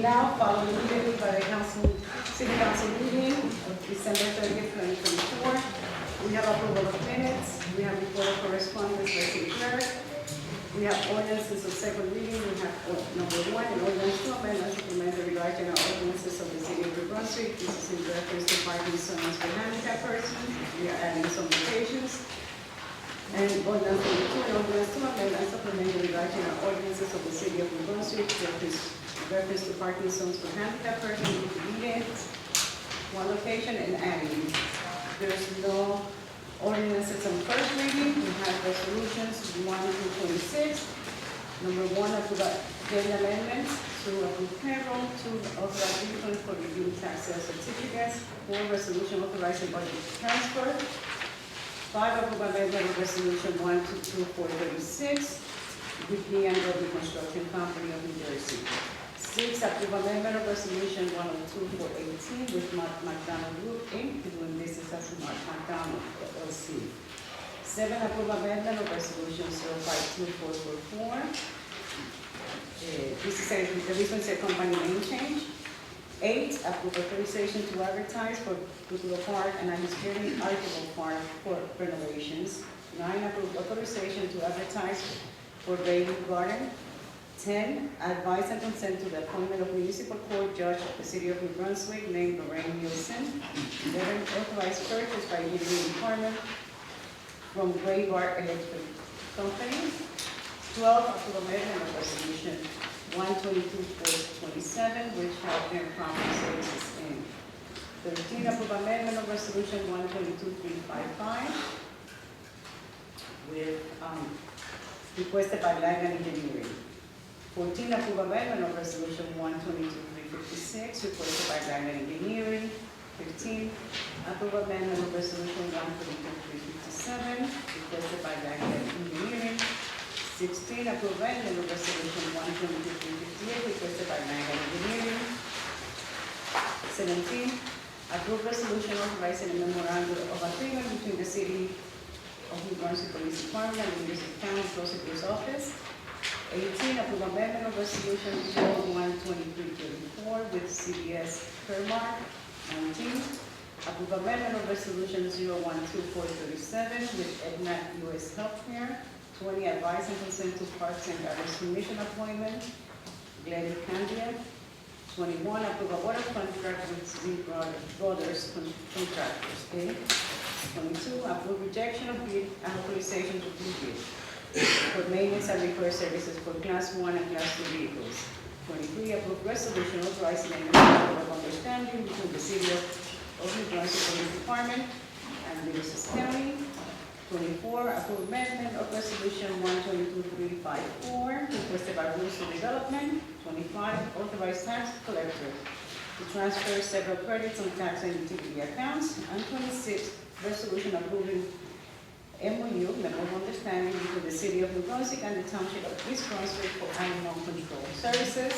Okay, now following immediately by the city council meeting of December 30th, 2024. We have approval of minutes, we have report of correspondence by city clerk, we have ordinances of second reading, we have number 1, an ordinance to amend and supplement the regarding our ordinances of the city of Brunswick. This is in reference to parking zones for handicapped persons. We are adding some locations. And ordinance number 2, an ordinance to amend and supplement the regarding our ordinances of the city of Brunswick. Reference to parking zones for handicapped persons, we delete it, one location and adding. There's no ordinances on first reading. We have resolutions 1 through 26. Number 1, approve agenda amendments to approve payroll, 2, authorize refunds for review tax sales certificates, 4, resolution authorizing budget transfer, 5, approve amendment of resolution 1 to 436, with B&W Construction Company of New Jersey. 6, approve amendment of resolution 102-418 with McDonald Group Inc. doing business as McDonald LLC. 7, approve amendment of resolution 052444. This is the reason is a company name change. 8, approve authorization to advertise for Goodwill Park and Hispanic Archibald Park for renovations. 9, approve authorization to advertise for Bailey Garden. 10, advise and consent to the appointment of municipal court judge of the city of New Brunswick named Lorraine Nielsen. 11, authorize purchase by engineering department from Gray Bar Electric Company. 12, approve amendment of resolution 122-427, which health and property services in. 13, approve amendment of resolution 122-355 with requested by Land and Engineering. 14, approve amendment of resolution 122-356 requested by Land and Engineering. 15, approve amendment of resolution 122-357 requested by Land and Engineering. 16, approve amendment of resolution 122-358 requested by Land and Engineering. 17, approve resolution authorizing a memorandum of agreement between the city of New Brunswick Police Department and the New Brunswick County Prosecutor's Office. 18, approve amendment of resolution 01-2334 with CBS Fairmark. 19, approve amendment of resolution 01-2437 with Aetna US Healthcare. 20, advise and consent to Parks and Gardens Commission appointment, Glenn Candia. 21, approve a water contract with Z Brothers Contractors, okay? 22, approve rejection of bid and authorization to bid for maintenance and repair services for Class 1 and Class 2 vehicles. 23, approve resolution authorizing a memorandum of understanding between the City of New Brunswick Police Department and Middlesex County. 24, approve amendment of resolution 122-354 requested by Rules of Development. 25, authorize tax collector to transfer several credits on tax and utility accounts. And 26, resolution approving MOU, Memo of Understanding between the City of New Brunswick and the Township of East Brunswick for animal control services.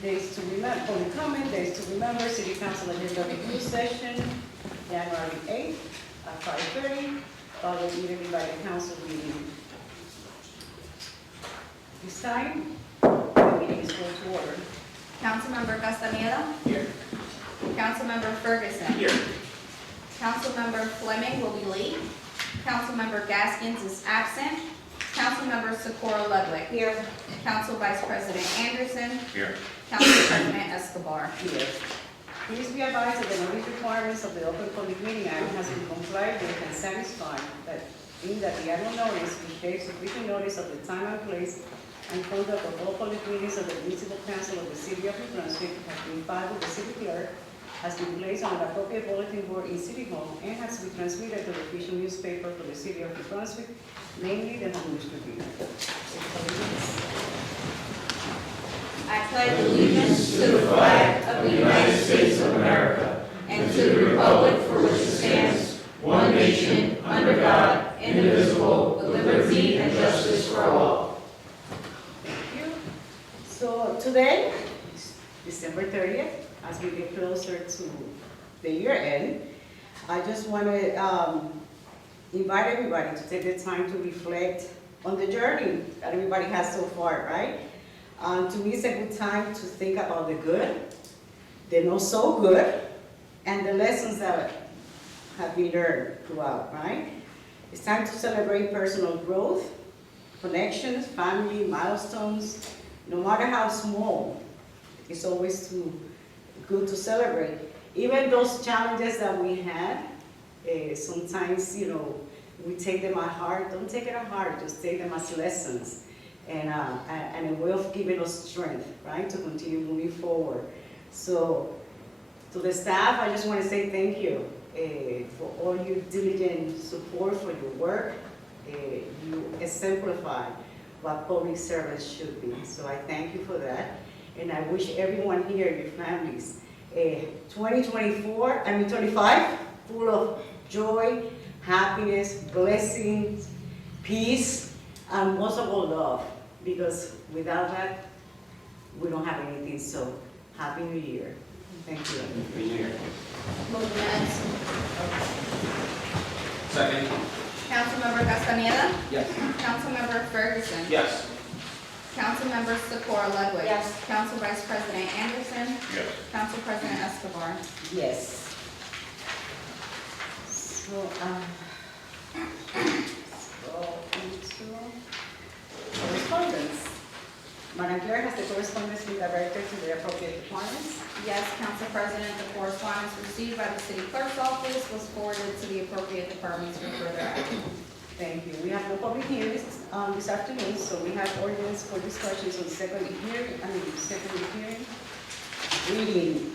Days to remember, public comment, days to remember, City Council agenda review session, January 8th at 5:30, followed immediately by the council meeting. This time, the meeting is called to order. Councilmember Castañeda. Here. Councilmember Ferguson. Here. Councilmember Fleming will be late. Councilmember Gaskins is absent. Councilmember Socorro Ludwig. Here. Council Vice President Anderson. Here. Council President Escobar. Here. Please be advised that the notice requirements of the Open Public Meeting Act has been complied with and satisfied that in that the annual notice, which gives sufficient notice of the time and place and conduct of all public meetings of the Municipal Council of the City of New Brunswick has been filed with the City Clerk, has been placed on an appropriate bulletin board in City Hall, and has been transmitted to the official newspaper for the City of New Brunswick, namely the Home News Tribune. I pledge allegiance to the flag of the United States of America and to the republic for which it stands, one nation, under God, indivisible, with liberty and justice for all. Thank you. So today, December 30th, as we get closer to the year end, I just want to invite everybody to take the time to reflect on the journey that everybody has so far, right? To me, it's a good time to think about the good, the not so good, and the lessons that have been learned throughout, right? It's time to celebrate personal growth, connections, family, milestones, no matter how small. It's always good to celebrate. Even those challenges that we had, sometimes, we take them at heart. Don't take it at heart, just take them as lessons and a way of giving us strength, right, to continue moving forward. So, to the staff, I just want to say thank you for all your diligent support for your work. You exemplify what public service should be. So I thank you for that. And I wish everyone here, your families, 25, full of joy, happiness, blessings, peace, and most of all love. Because without that, we don't have anything. So Happy New Year. Thank you. Happy New Year. Move the minutes. Second. Councilmember Castaneda. Yes. Councilmember Ferguson. Yes. Councilmember Socorro Ludwig. Yes. Council Vice President Anderson. Yes. Council President Escobar. Yes. So, into correspondence. Madam Clerk, has the correspondence been directed to the appropriate departments? Yes, Council President, the correspondence received by the City Clerk's office was forwarded to the appropriate departments for further action. Thank you. We have no public hearings this afternoon, so we have ordinance for discussions on second hearing, reading.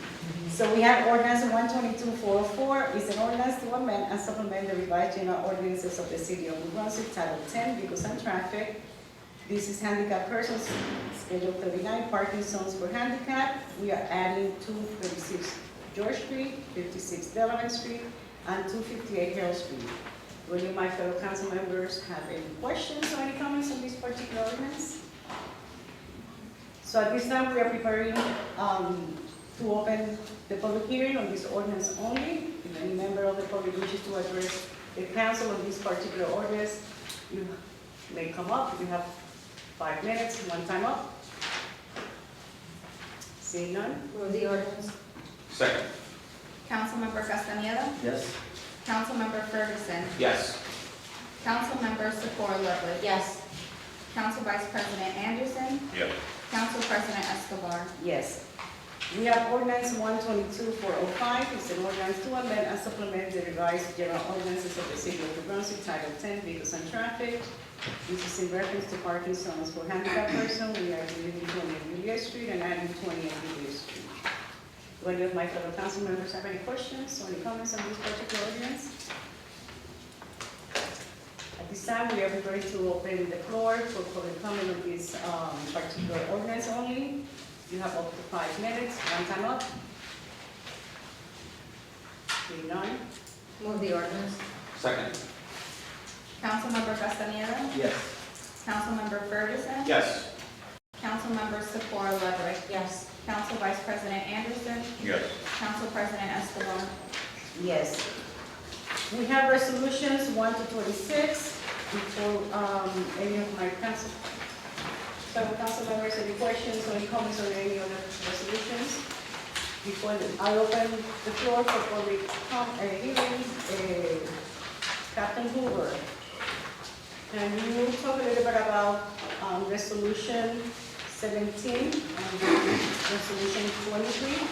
So we have ordinance 122-404. It's an ordinance to amend and supplement the revised general ordinances of the City of New Brunswick, Title 10, Vehicles and Traffic. This is handicapped persons, Schedule 39, parking zones for handicap. We are adding 236 George Street, 56 Delaware Street, and 258 Harold Street. Do any of my fellow council members have any questions or any comments on this particular ordinance? So at this time, we are preparing to open the public hearing on this ordinance only. If any member of the public wishes to address the council on this particular ordinance, you may come up. You have 5 minutes, one time up. Seeing none? Move the ordinance. Second. Councilmember Castaneda. Yes. Councilmember Ferguson. Yes. Councilmember Socorro Ludwig. Yes. Council Vice President Anderson. Yes. Council President Escobar. Yes. We have ordinance 122-405. It's an ordinance to amend and supplement the revised general ordinances of the City of New Brunswick, Title 10, Vehicles and Traffic. This is in reference to parking zones for handicapped persons. We are deleting 20 on Juliet Street and adding 20 on Juliet Street. Do any of my fellow council members have any questions or any comments on this particular ordinance? At this time, we are preparing to open the floor for public comment on this particular ordinance only. You have up to 5 minutes. One time up. Seeing none? Move the ordinance. Second. Councilmember Castaneda. Yes. Councilmember Ferguson. Yes. Councilmember Socorro Ludwig. Yes. Council Vice President Anderson. Yes. Council President Escobar. Yes. We have resolutions 1 to 26. Before any of my fellow council members, any questions or any comments on any of the resolutions? Before I open the floor for public hearings, Captain Hoover, can you talk a little bit about resolution 17 and resolution 23?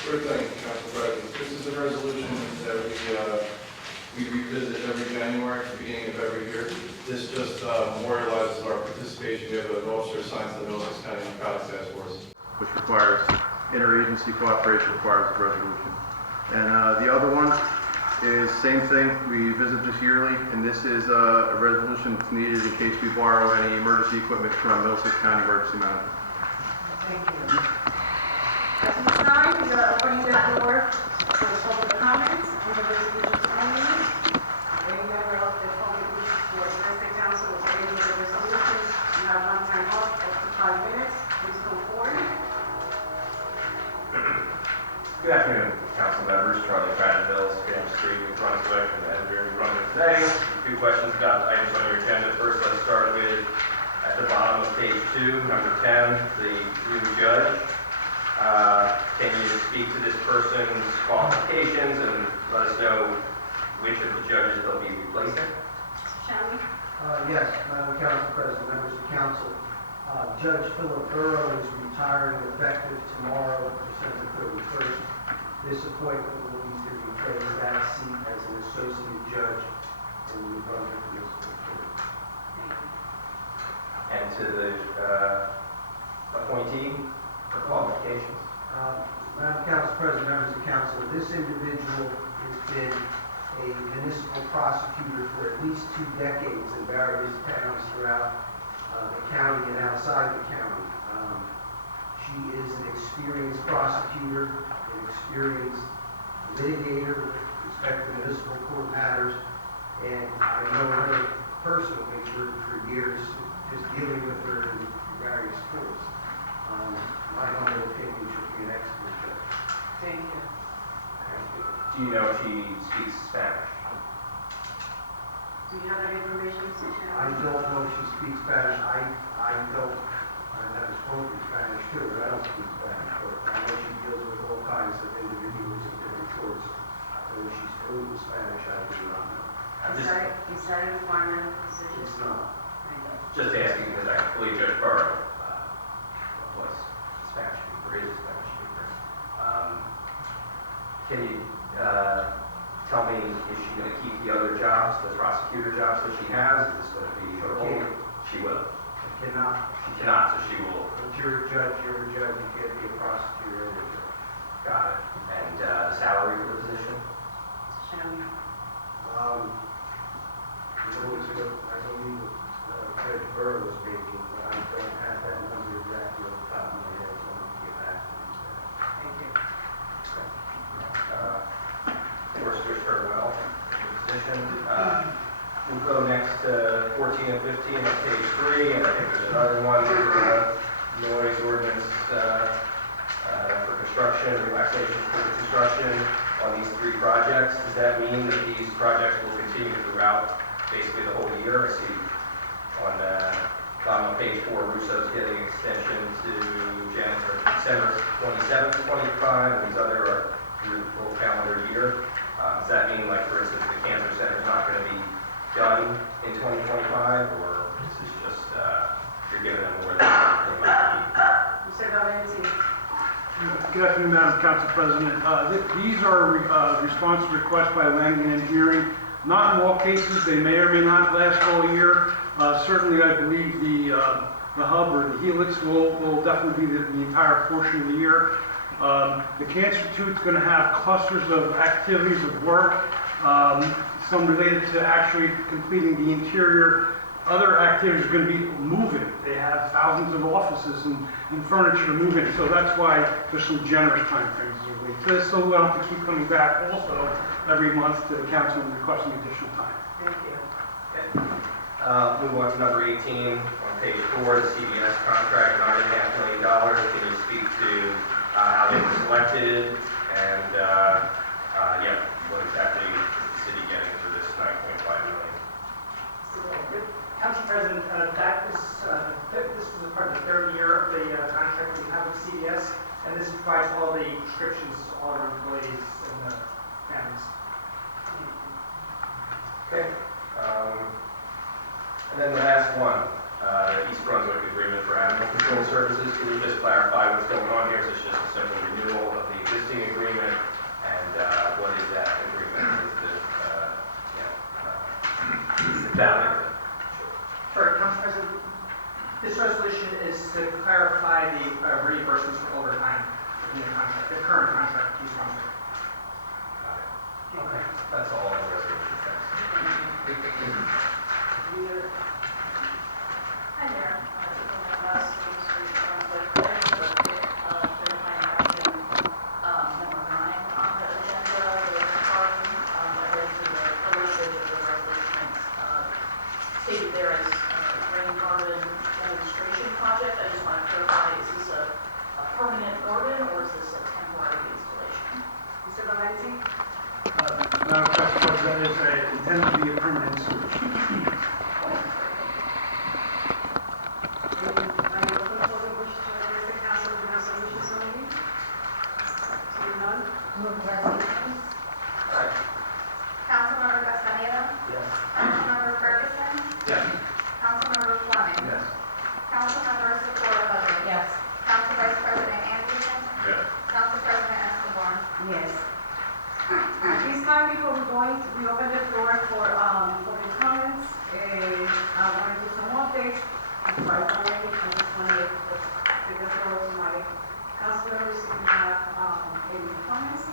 Sure thing, Council President. This is a resolution that we revisit every January at the beginning of every year. This just memorializes our participation. We have an officer assigned to the Middlesex County Narcotics Task Force, which requires interagency cooperation, requires a resolution. And the other one is same thing. We visit this yearly, and this is a resolution that's needed in case we borrow any emergency equipment from Middlesex County Emergency Management. Thank you. At this time, we are opening the floor for public comments on the resolutions only. Any member of the public wishes to address the council with any of the resolutions, you have one time up to 5 minutes. Please come forward. Good afternoon, council members. Charlie Craddenville, Spanish Street, New Brunswick, and Edinburgh, New Brunswick today. A few questions about items on your agenda. First, let's start with at the bottom of page 2, number 10, the new judge. Can you speak to this person's qualifications and let us know which of the judges they'll be replacing? Shammy? Yes, Madam Council President, members of council. Judge Philip Burrow is retiring effective tomorrow, December 31st. This appointment will need to replace that seat as an associate judge in the Brunswick Municipal Court. And to the appointee for qualifications? Madam Council President, members of council, this individual has been a municipal prosecutor for at least 2 decades in various towns throughout the county and outside the county. She is an experienced prosecutor, an experienced litigator with respect to municipal court matters, and I know her personally for years, just dealing with her in various courts. My humble opinion, she'll be an excellent judge. Thank you. Do you know if she speaks Spanish? Do you have that information, Mr. I Shammy? don't know if she speaks Spanish. I've never spoken Spanish to her. I don't speak Spanish, but I know she deals with all kinds of individuals in different courts. Whether she's fluent in Spanish, I do not know. You started with minor position? It's not. Thank you. Just asking because I believe Judge Burrow was a Spanish speaker, is a Spanish speaker. Can you tell me, is she going to keep the other jobs, the prosecutor jobs that she has? Is this going to be her only? She will. I cannot. She cannot, so she will. If you're a judge, you're a judge. You can't be a prosecutor and a judge. Got it. And the salary for the position? Mr. Shammy? I believe Judge Burrow was making, but I don't have that number exactly off the top of my head, so I'm going to get back to you. Thank you. Of course, wish her well in the position. We'll go next to 14 and 15 on page 3, and I think there's another one, noise ordinance for construction, relaxation for construction on these 3 projects. Does that mean that these projects will continue throughout basically the whole year? I see on bottom of page 4, Russo's getting extension to December 27th, 25, and these other are through the full calendar year. Does that mean, like, for instance, the cancer center is not going to be done in 2025, or is this just you're giving them more than they might need? Mr. Valenti? Good afternoon, Madam Council President. These are response to requests by Langdon Engineering. Not in all cases, they may or may not last all year. Certainly, I believe the hub or the helix will definitely be the entire portion of the year. The Cancer Institute is going to have clusters of activities of work, some related to actually completing the interior. Other activities are going to be moving. They have thousands of offices and furniture moving, so that's why there's some generous time frames as it relates to this, so we don't have to keep coming back also every month to the council and requesting additional time. Thank you. Move on to number 18 on page 4, the CBS contract, $9.5 million. Can you speak to how they were selected and what exactly is the city getting for this $9.5 million? Council President, this is a part of the 3rd year of the contract we have with CBS, and this provides all the prescriptions to all our employees and the families. Okay. And then the last one, the East Brunswick Agreement for Animal Control Services. Can you just clarify what's going on here? Is this just a simple renewal of the existing agreement? And what is that agreement? Is the value? Sure, Council President, this resolution is to clarify the reimbursements for overtime in the contract, the current contract with East Brunswick. Okay. That's all on the resolution. Thanks. Hi there. Last week's Brunswick, certifying action number 9 on the agenda. There's a pardon related to the fellowship of the resolutions stated there as rain garden demonstration project. I just want to clarify, is this a permanent garden or is this a temporary installation? Mr. Valenti? Madam Council President, it's intended to be a permanent solution. move the resolutions. Councilmember Castaneda. Yes. Councilmember Ferguson. Yes. Councilmember Fleming. Yes. Councilmember Socorro Ludwig. Yes. Council Vice President Anderson. Yes. Council President Escobar. Yes. At this time, before we open the floor for public comments, I want to do some updates. Right away, I just want to give the floor to my council members if you have any comments.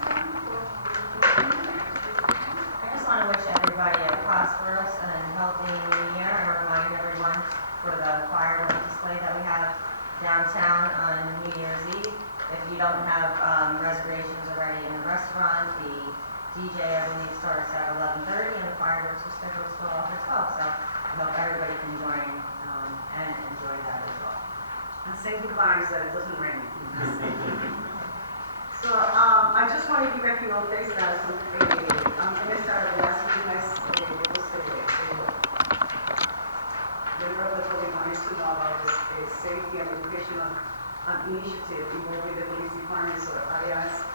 I just want to wish everybody a prosperous and healthy new year and remind everyone for the fireworks display that we have downtown on New Year's Eve. If you don't have reservations already in the restaurant, the DJ, I believe, starts at 11:30 and the fireworks are scheduled to go off at 12. So I hope everybody can join and enjoy that as well. And say goodbye so it doesn't rain. So I just want to give a few updates that I'm going to start with last week. The regulatory wanted to know about this safety and educational initiative involving the police department. So I asked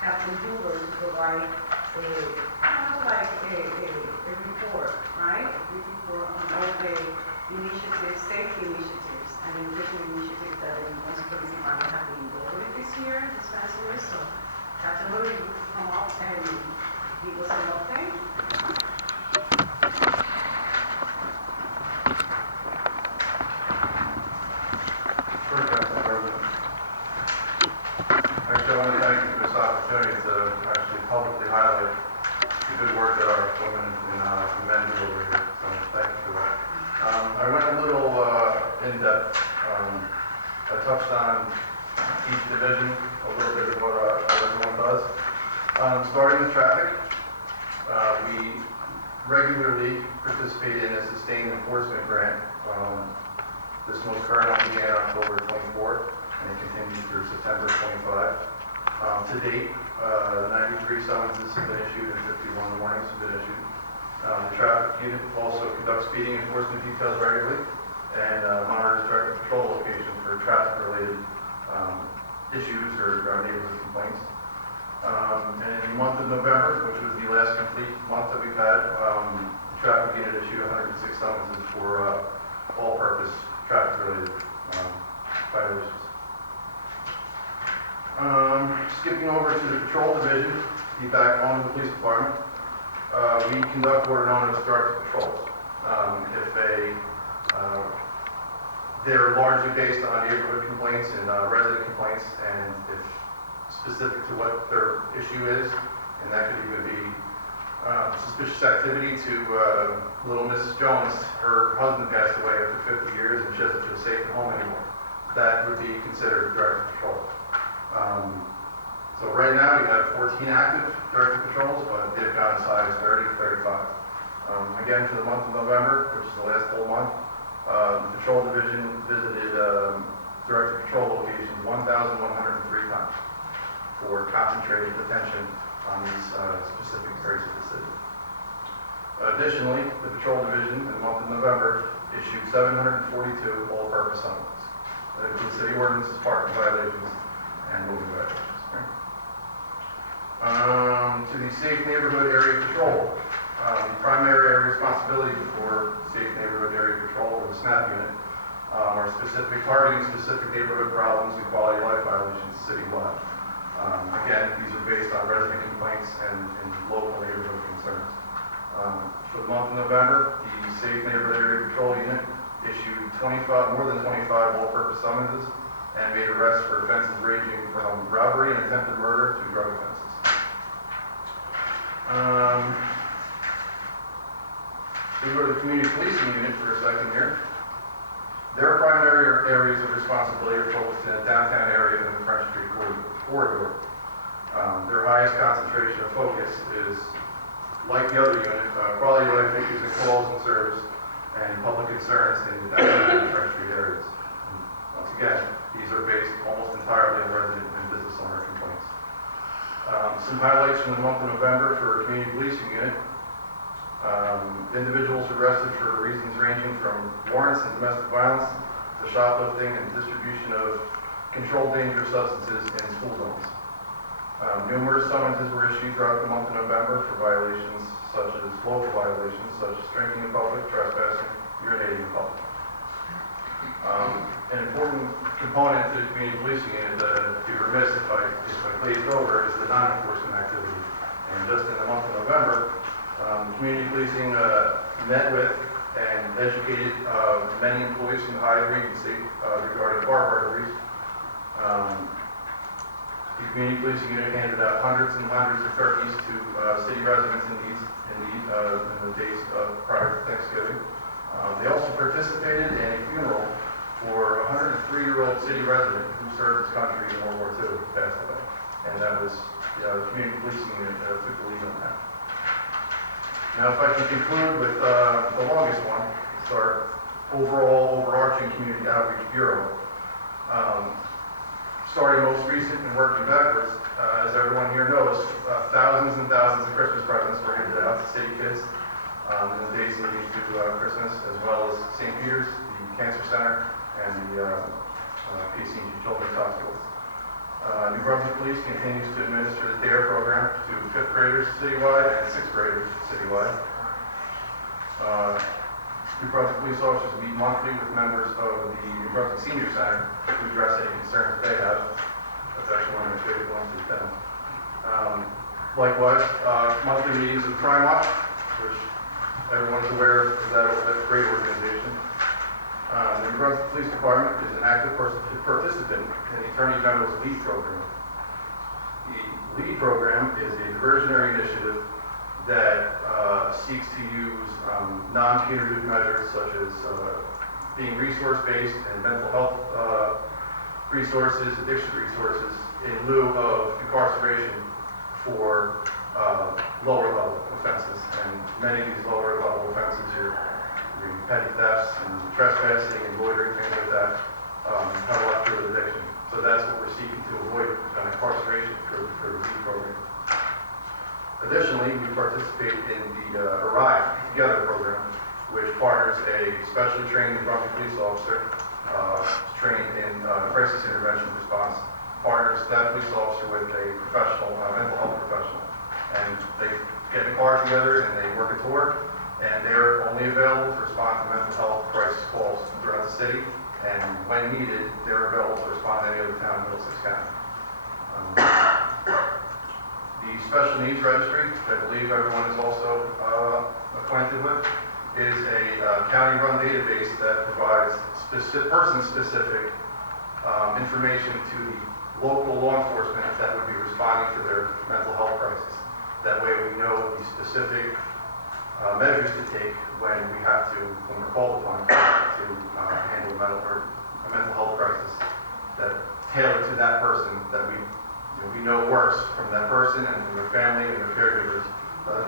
Captain Hoover to provide kind of like a report, right? A brief report on all the initiatives, safety initiatives, and educational initiatives that the police department have been involved with this past year. So Captain Hoover will come up and give us an update. Sure, Council President. Actually, I want to thank you for this opportunity to actually publicly highlight the good work that our women and men do over here. So thank you for that. I went a little in-depth. I touched on each division, a little bit of what everyone does. Starting with traffic, we regularly participate in a sustained enforcement grant. This most current one began October 24th, and it continues through September 25. To date, 93 summonses have been issued and 51 warnings have been issued. The traffic unit also conducts speeding enforcement details regularly and monitors traffic patrol locations for traffic-related issues or neighborhood complaints. And in the month of November, which was the last complete month that we've had, the traffic unit issued 106 summonses for all-purpose traffic-related violations. Skipping over to the patrol division, the backbone of the police department, we conduct what are known as directed patrols. They're largely based on neighborhood complaints and resident complaints, and if specific to what their issue is, and that could even be suspicious activity to little Mrs. Jones. Her husband passed away after 50 years and she doesn't feel safe at home anymore. That would be considered directed patrol. So right now we have 14 active directed patrols, but they've gone as high as 30, 35. Again, for the month of November, which is the last full month, the patrol division visited directed patrol locations 1,103 times for concentrated attention on these specific areas of the city. Additionally, the patrol division in the month of November issued 742 all-purpose summonses. That includes city ordinances, parking violations, and moving violations. To the Safe Neighborhood Area Patrol. The primary area responsibility for Safe Neighborhood Area Patrol, or the SNAP unit, are targeting specific neighborhood problems and quality of life violations citywide. Again, these are based on resident complaints and local neighborhood concerns. For the month of November, the Safe Neighborhood Area Patrol Unit issued more than 25 all-purpose summonses and made arrests for offenses ranging from robbery and attempted murder to drug offenses. We go to the Community Policing Unit for a second here. Their primary areas of responsibility are focused in the downtown area and the French Street corridor. Their highest concentration of focus is, like the other unit, quality of life issues and calls and service and public concerns in the downtown and French Street areas. And once again, these are based almost entirely on resident and business owner complaints. Some highlights from the month of November for our Community Policing Unit. Individuals arrested for reasons ranging from warrants and domestic violence to shoplifting and distribution of controlled dangerous substances in school zones. Numerous summonses were issued throughout the month of November for violations local violations such as drinking in public, trespassing, urinating in public. An important component to community policing, and to be remiss if I glazed over, is the non-enforcement activity. And just in the month of November, community policing met with and educated many employees from the High Regency regarding car burglaries. The community policing unit handed out hundreds and hundreds of turkeys to city residents in the days prior to Thanksgiving. They also participated in a funeral for a 103-year-old city resident who served his country in World War II, passed away. And that was, the community policing unit took the lead on that. Now, if I can conclude with the longest one, it's our overarching community outreach bureau. Starting most recent and working backwards, as everyone here knows, thousands and thousands of Christmas presents were handed out to city kids in the days leading to Christmas, as well as St. Peter's, the Cancer Center, and the PCG Children's Hospitals. New Brunswick Police continues to administer the DARE program to 5th graders citywide and 6th graders citywide. New Brunswick police officers meet monthly with members of the New Brunswick Senior Center to address any concerns they have. That's actually one of my favorite ones with them. Likewise, monthly meetings with Crime Watch, which everyone's aware of that great organization. The New Brunswick Police Department is an active participant in the Attorney General's LEAD program. The LEAD program is a diversionary initiative that seeks to use non-punitive measures such as being resource-based and mental health resources, addiction resources, in lieu of incarceration for lower-level offenses. And many of these lower-level offenses are petty thefts and trespassing and loitering, things like that, have a lot to do with addiction. So that's what we're seeking to avoid, incarceration for the LEAD program. Additionally, we participate in the Arrive Together program, which partners a specially trained New Brunswick police officer trained in crisis intervention response, partners that police officer with a professional, mental health professional. And they get in a car together and they work a tour, and they're only available to respond to mental health crisis calls throughout the city, and when needed, they're available to respond to any other town in Middlesex County. The Special Needs Registry, which I believe everyone is also acquainted with, is a county-run database that provides person-specific information to the local law enforcement that would be responding to their mental health crisis. That way we know the specific measures to take when we're called upon to handle a mental health crisis that tailor to that person that we know works from that person and from their family and their caregivers.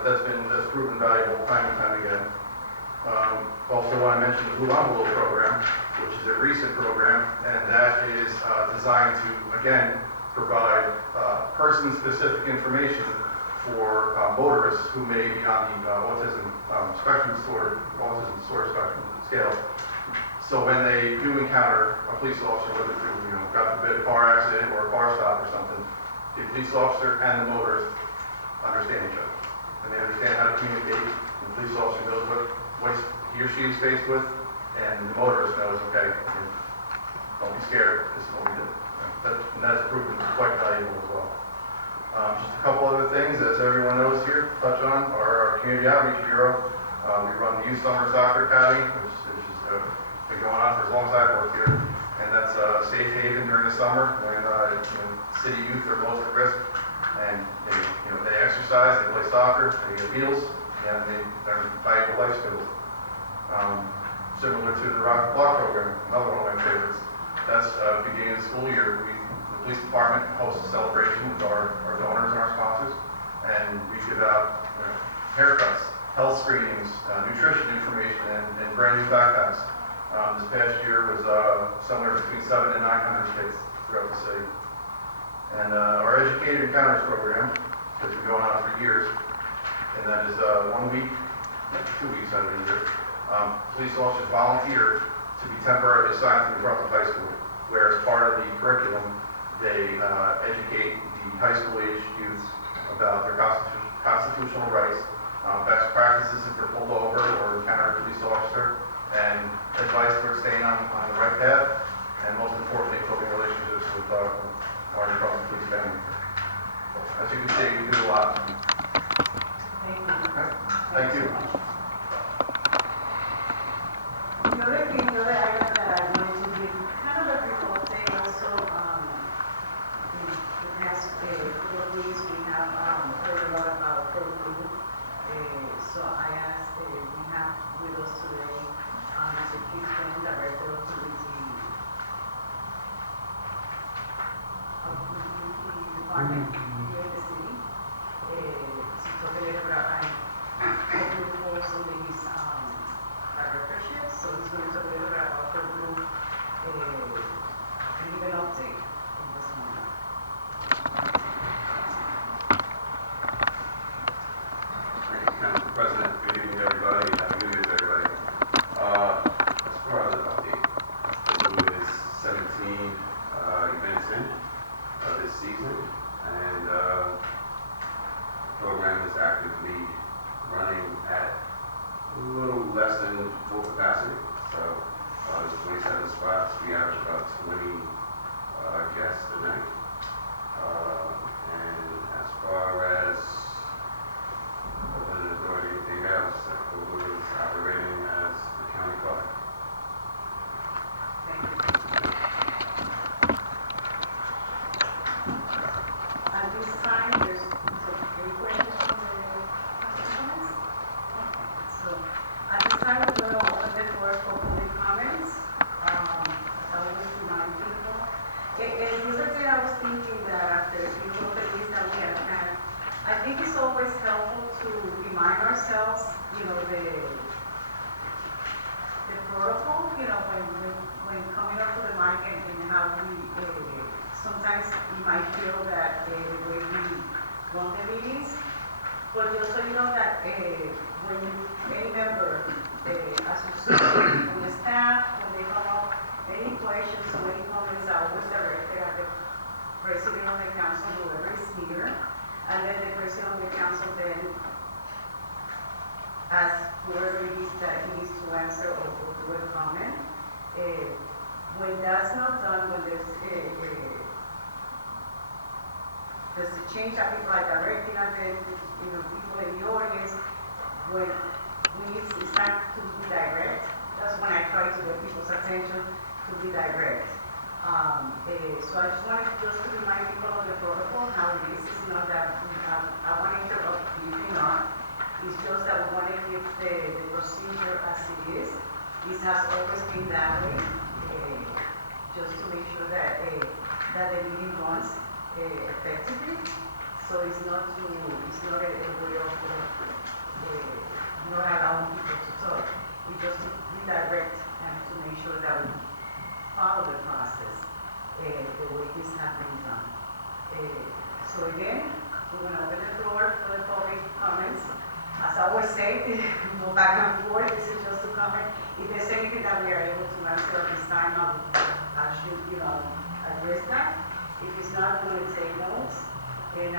That's proven valuable time and time again. Also want to mention the Blue Envelope program, which is a recent program, and that is designed to, again, provide person-specific information for motorists who may be on the autism disorder spectrum scale. So when they do encounter a police officer, whether through, God forbid, a car accident or a car stop or something, the police officer and the motorist understand each other. And they understand how to communicate. And the police officer knows what he or she is faced with, and the motorist knows, okay, don't be scared, this is what we did. And that's proven quite valuable as well. Just a couple other things, as everyone knows here, touch on, are our Community Outreach Bureau. We run the Youth Summer Soccer Academy, which has been going on for as long as I've worked here. And that's a safe haven during the summer when city youth are most at risk. And they exercise, they play soccer, they get meals, and they're valuable life skills. Similar to the Rock Block program, another one of my favorites. That's beginning of the school year. The police department hosts a celebration with our donors and our sponsors, and we give out haircuts, health screenings, nutrition information, and brand new backpacks. This past year was somewhere between 700 and 900 kids throughout the city. And our Educated Encounters program has been going on for years, and that is 1 week, 2 weeks out of the year. Police officers volunteer to be temporarily assigned to New Brunswick High School, where as part of the curriculum, They educate the high school age youth about their constitutional rights, best practices if they're pulled over or encounter a police officer, and advice for staying on the right path, and most importantly, building relationships with our Brunswick police family. As you can see, we do a lot. Thank you. The other thing, the other item that I wanted to give kind of a brief update also, the past couple of weeks we have heard a lot about COVID. So I asked, we have with us today Mr. Keith Flynn, Director of Tourism Department here in the city. To talk a little about COVID also his directorship. So he's going to talk a little bit about COVID and give an update on this moment. Thank you, Council President. Good evening, everybody. Happy New Year to everybody. As far as the update, the move is 17 events in this season, and the program is actively running at a little less than full capacity. So there's 27 spots. We average about 20 guests a night. And as far as opening the door to anything else, October is operating as the county clerk. Thank you. At this time, there's any questions from the participants? So at this time, we're going to open the floor for public comments. I always remind people. And the other thing I was thinking that after you look at this that we have had, I think it's always helpful to remind ourselves, you know, the protocol, you know, when coming up to the mic and how we, sometimes you might feel that the way we run the meetings, but just so you know that when any member, as you see, from the staff, when they come up, any questions or any comments are always directed at the president of the council, whoever is here, and then the president of the council then asks whoever it is that he needs to answer or do a comment. When that's not done, when there's a change that people are directing at the, you know, people in the audience, when it's time to be direct, that's when I try to get people's attention to be direct. So I just wanted to remind people of the protocol, how it is. It's not that I want to interrupt anything on. It's just that we want to keep the procedure as it is. This has always been that way, just to make sure that the meeting runs effectively. So it's not a way of not allowing people to talk. We just be direct and to make sure that we follow the process the way this has been done. So again, we're going to open the floor for the public comments. As I always say, go back and forth. This is just to comment. If there's anything that we are able to answer at this time, I should, you know, address that. If it's not, we're going to take notes. And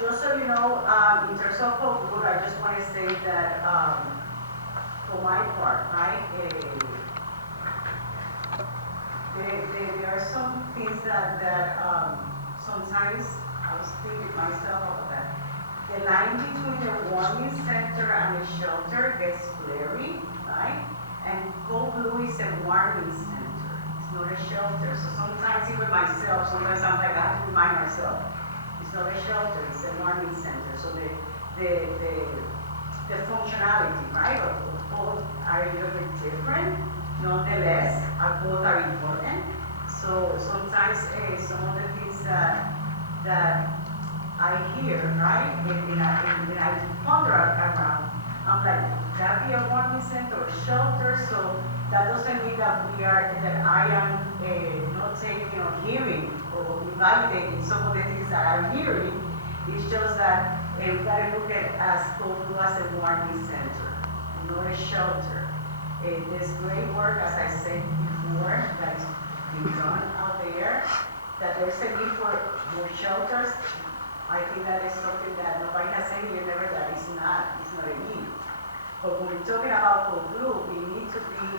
just so you know, in terms of COVID, I just want to say that for my part, right, there are some things that sometimes I was thinking myself about that. The line between the warming center and the shelter gets blurry, right? And Cold Blue is a warming center. It's not a shelter. So sometimes even myself, sometimes I'm like, I have to remind myself, it's not a shelter, it's a warming center. So the functionality, right, of both are a little bit different. Nonetheless, both are important. So sometimes some of the things that I hear, right, and I ponder around, I'm like, that be a warming center or shelter? So that doesn't mean that I am not taking or hearing or validating some of the things that I'm hearing. It's just that we got to look at it as a warming center, not a shelter. There's great work, as I said before, that is being done out there. that there's a need for more shelters. I think that is something that nobody has said here never that it's not a need. But when we're talking about code blue, we need to be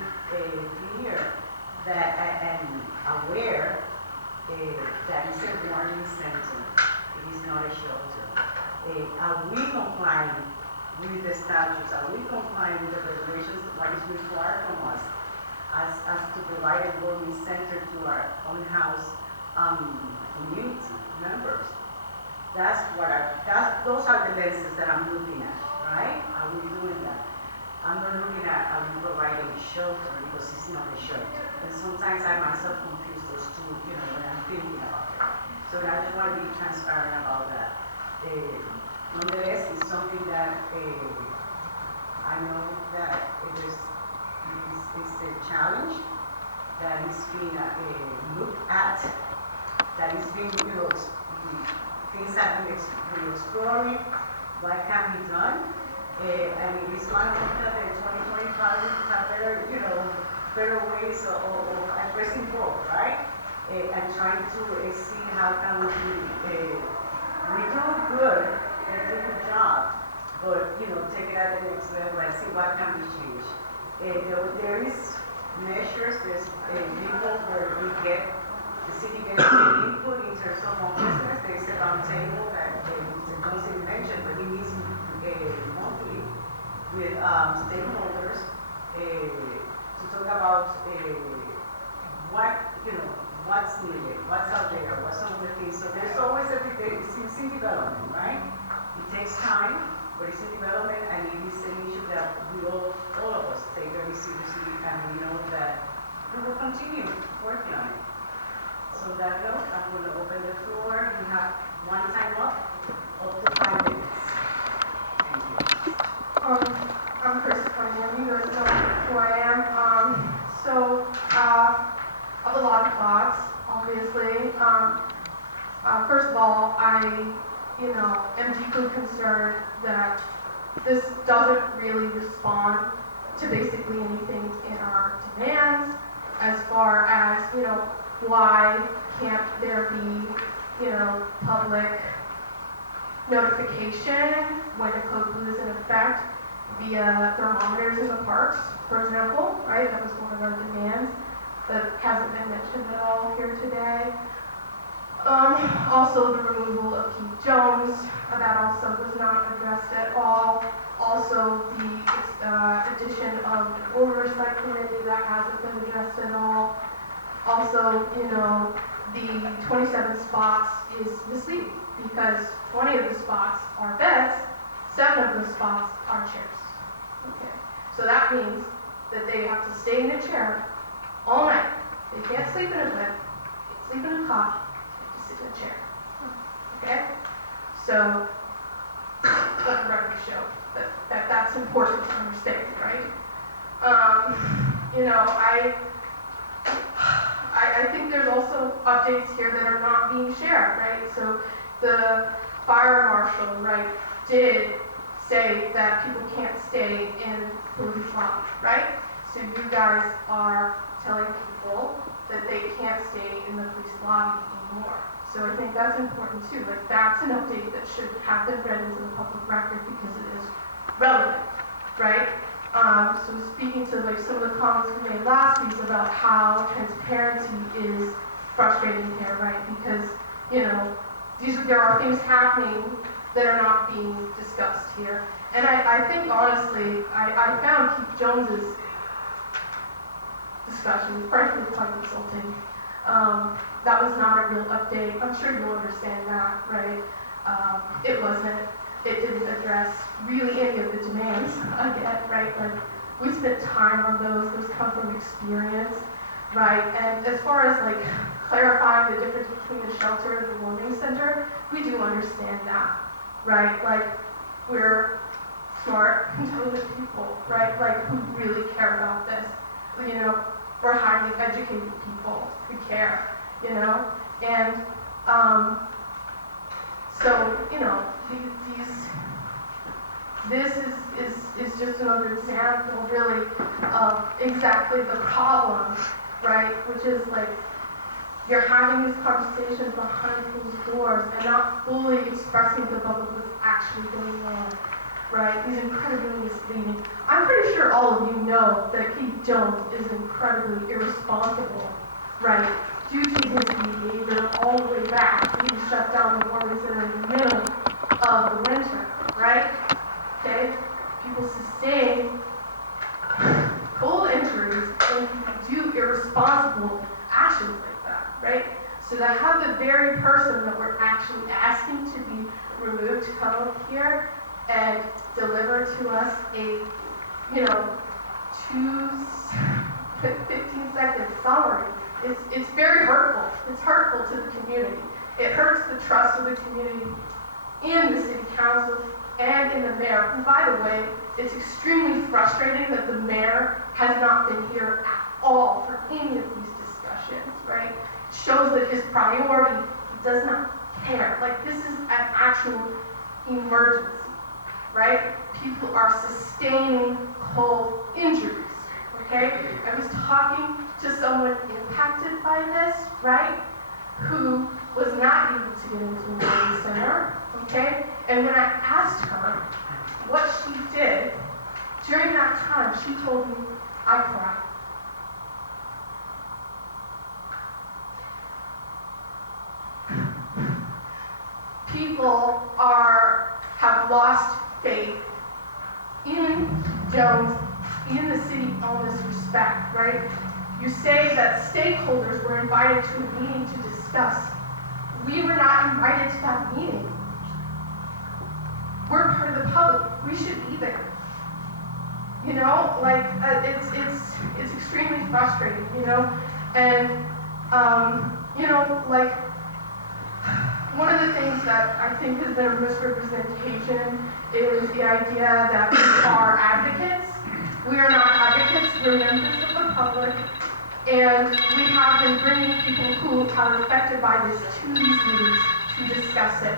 clear that and aware that it's a warning center. It is not a shelter. Are we complying with the statutes? Are we complying with the regulations? What is required from us as to provide a warning center to our own house community members? Those are the lenses that I'm looking at, right? Are we doing that? I'm not looking at are we providing shelter because it's not a shelter. And sometimes I myself confuse those two, when I'm thinking about it. So I just want to be transparent about that. Nonetheless, it's something that I know that it's a challenge that is being looked at, that is being, things have been exploring, what can be done, and it is one of the 2025 have better ways of addressing both, right? And trying to see how can we do good and do a good job, but take it at the next level and see what can be changed. There is measures, there's people where we get the city gets input in terms of homelessness. There's a round table that Mr. Johnson mentioned, but he needs monthly with stakeholders to talk about what's needed, what's out there, what's some of the things. So there's always it's in development, right? It takes time, but it's in development, and it is an issue that we all of us take very seriously, and we know that we will continue working on it. So on that note, I'm going to open the floor. We have one time up to 5 minutes. Thank you. I'm Chris Cunningham. You guys know who I am. I have a lot of thoughts, obviously. First of all, I, am deeply concerned that this doesn't really respond to basically anything in our demands as far as, why can't there be, public notification when a code blue is in effect via thermometers in the parks, for example, right? That was one of our demands that hasn't been mentioned at all here today. Also the removal of Keith Jones, that also was not addressed at all. Also the addition of an oversight committee, that hasn't been addressed at all. Also, the 27 spots is misleading because 20 of the spots are beds, 7 of the spots are chairs. Okay, so that means that they have to stay in a chair all night. They can't sleep in a bed, they can't sleep in a cot, they have to sit in a chair. Okay, so let the record show that's important to understand, right? I think there's also updates here that are not being shared, right? So the fire marshal, right, did say that people can't stay in police lobby, right? So you guys are telling people that they can't stay in the police lobby anymore. So I think that's important too. Like that's an update that should have been read into the public record because it is relevant, right? So speaking to like some of the comments we made last week about how transparency is frustrating here, right? Because there are things happening that are not being discussed here. And I think honestly, I found Keith Jones's discussion frankly quite insulting. That was not a real update. I'm sure you'll understand that, right? It wasn't. It didn't address really any of the demands I get, right? Like, we spent time on those come from experience, right? And as far as like clarifying the difference between a shelter and the warming center, we do understand that, right? Like, we're smart, intelligent people, right? Like, who really care about this. We're highly educated people who care, And, so, this is just another example, really, of exactly the problem, right? Which is like, You're having these conversations behind closed doors and not fully expressing to the public what's actually going on, right? He's incredibly misleading. I'm pretty sure all of you know that Keith Jones is incredibly irresponsible, right? Due to his behavior all the way back, he shut down the Warming Center in the middle of the winter, right? Okay? People sustain cold injuries when you do irresponsible actions like that, right? So to have the very person that we're actually asking to be removed to come up here and deliver to us a, 15-second summary, it's very hurtful. It's hurtful to the community. It hurts the trust of the community in the city council and in the mayor. And by the way, it's extremely frustrating that the mayor has not been here at all for any of these discussions, right? It shows that his priority, he does not care. Like, this is an actual emergency, right? People are sustaining cold injuries, okay? I was talking to someone impacted by this, right? Who was not able to get into the Warming Center, okay? And when I asked her what she did, during that time, she told me, I cried. People have lost faith in Jones, in the city on this respect, right? You say that stakeholders were invited to a meeting to discuss. We were not invited to that meeting. We're part of the public. We should be there. It's extremely frustrating, and one of the things that I think has been a misrepresentation is the idea that we are advocates. We are not advocates, we're members of the public, and we have been bringing people who are affected by this to these meetings to discuss it.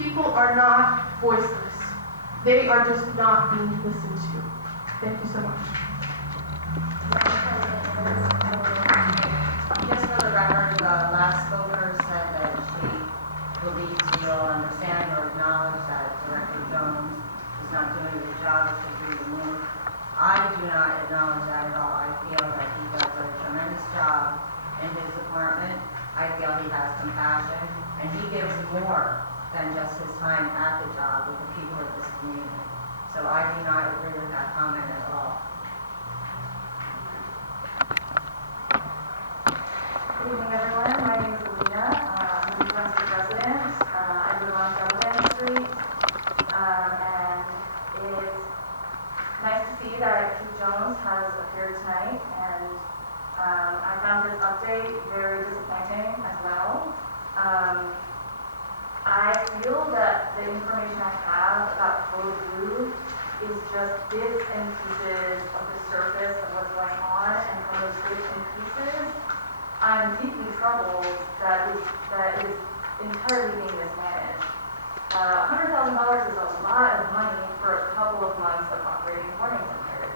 People are not voiceless. They are just not being listened to. Thank you so much. Just for the record, the last spoker said that she believes you'll understand or acknowledge that Director Jones is not doing a good job to be removed. I do not acknowledge that at all. I feel that he does a tremendous job in his department. I feel he has compassion, and he gives more than just his time at the job with the people of this community. So I do not agree with that comment at all. Good evening, everyone. My name is Alina. I'm a Brunswick resident. I live on Dublin Street. And it's nice to see that Keith Jones has appeared tonight. And I found this update very disappointing as well. I feel that the information I have about Code Blue is just bits and pieces of the surface of what's going on, and from those bits and pieces, I'm deeply troubled that is entirely being mismanaged. $100,000 is a lot of money for a couple of months of operating Warming Center.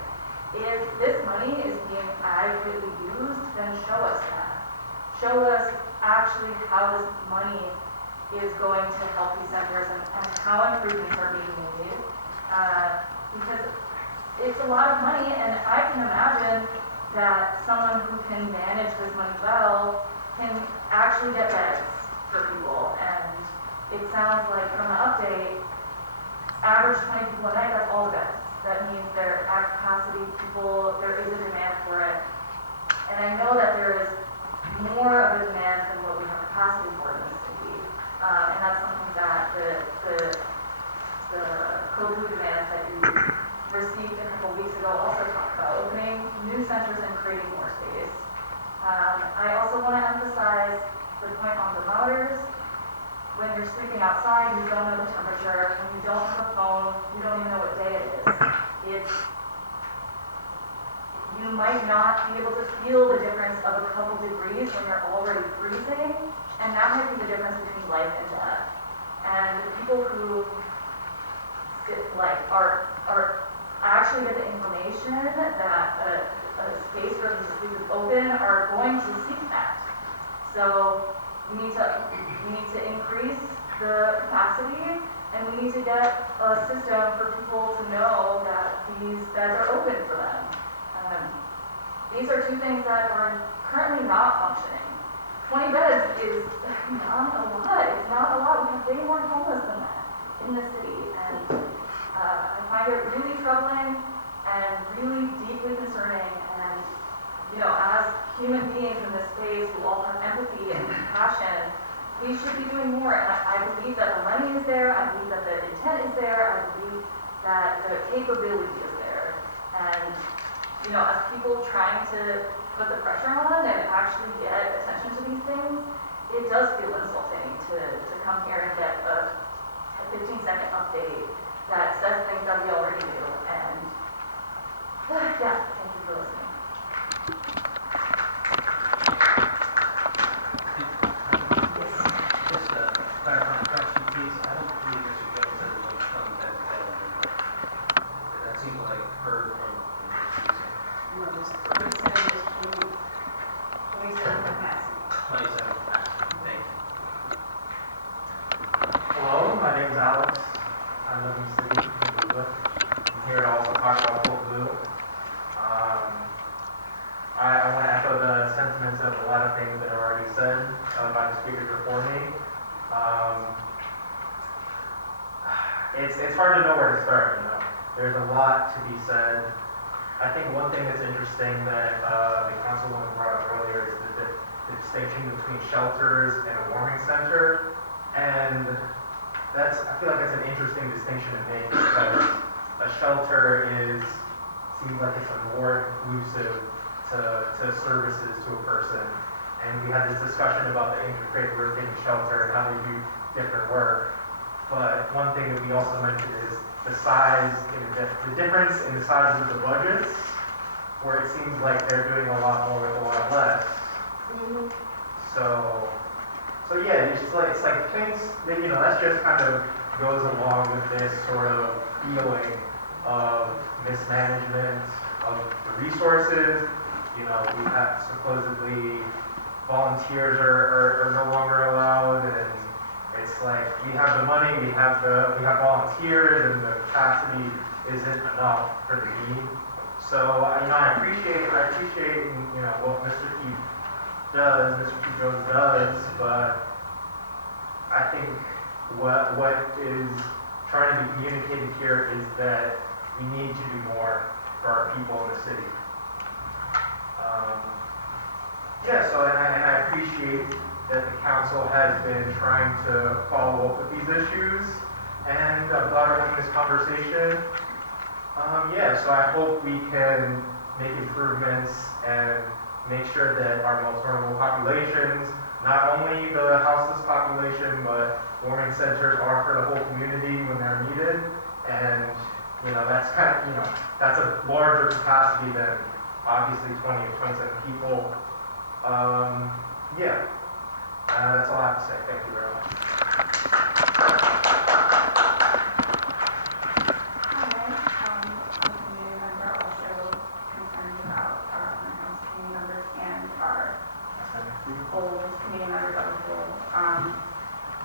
If this money is being adequately used, then show us that. Show us actually how this money is going to help these centers and how improvements are being made. Because it's a lot of money, and I can imagine that someone who can manage this money well can actually get beds for people. And it sounds like from the update, average 20 people a night, that's all the beds. That means they're at capacity people, there is a demand for it. And I know that there is more of a demand than what we have capacity for in this city. And that's something that the Code Blue demands that you received a couple weeks ago also talked about, opening new centers and creating more space. I also want to emphasize the point on the motors. When you're sleeping outside, you don't know the temperature. When you don't have a phone, you don't even know what day it is. You might not be able to feel the difference of a couple degrees when you're already freezing, and that might be the difference between life and death. And the people who are actually get the information that a space for these spaces open are going to seek that. So we need to increase the capacity, and we need to get a system for people to know that these beds are open for them. These are two things that are currently not functioning. 20 beds is not a lot. It's not a lot. We have way more homeless than that in the city. And I find it really troubling and really deeply concerning. And, you know, as human beings in this space who all have empathy and compassion, we should be doing more. And I believe that the money is there. I believe that the intent is there. I believe that the capability is there. And, you know, as people trying to put the pressure on and actually get attention to these things, it does feel insulting to come here and get a 15-second update that says things that we already knew. And yeah, thank you for listening. Just a clarifying question, please. I don't believe Mr. Jones said it was from that development. That seems like heard from No, this percent is 27 capacity. 27 capacity. Thank you. Hello, my name is Alex. I live in the city of Brunswick. I'm here to also talk about Fort Blue. I want to echo the sentiments of a lot of things that are already said by the speakers before me. It's hard to know where to start, you know. There's a lot to be said. I think one thing that's interesting that the councilwoman brought up earlier is the distinction between shelters and a warming center. And I feel like that's an interesting distinction to make because a shelter seems like it's a more inclusive to services to a person. And we had this discussion about the interfaith working shelter and how they do different work. But one thing that we also mentioned is the size, the difference in the size of the budgets, where it seems like they're doing a lot more with a lot less. So yeah, it's like things that, you know, that just kind of goes along with this sort of feeling of mismanagement of the resources. You know, we have supposedly volunteers are no longer allowed, and it's like we have the money, we have volunteers, and the capacity isn't enough for the need. So you know, I appreciate you know what Mr. Keith Jones does, but I think what is trying to be communicated here is that we need to do more for our people in the city. So I appreciate that the council has been trying to follow up with these issues, and I'm glad we're having this conversation. So I hope we can make improvements and make sure that our most vulnerable populations, not only the houseless population, but warming centers are for the whole community when they're needed. And, you know, that's kind of, you know, that's a larger capacity than obviously 20 or 27 people. That's all I have to say. Thank you very much.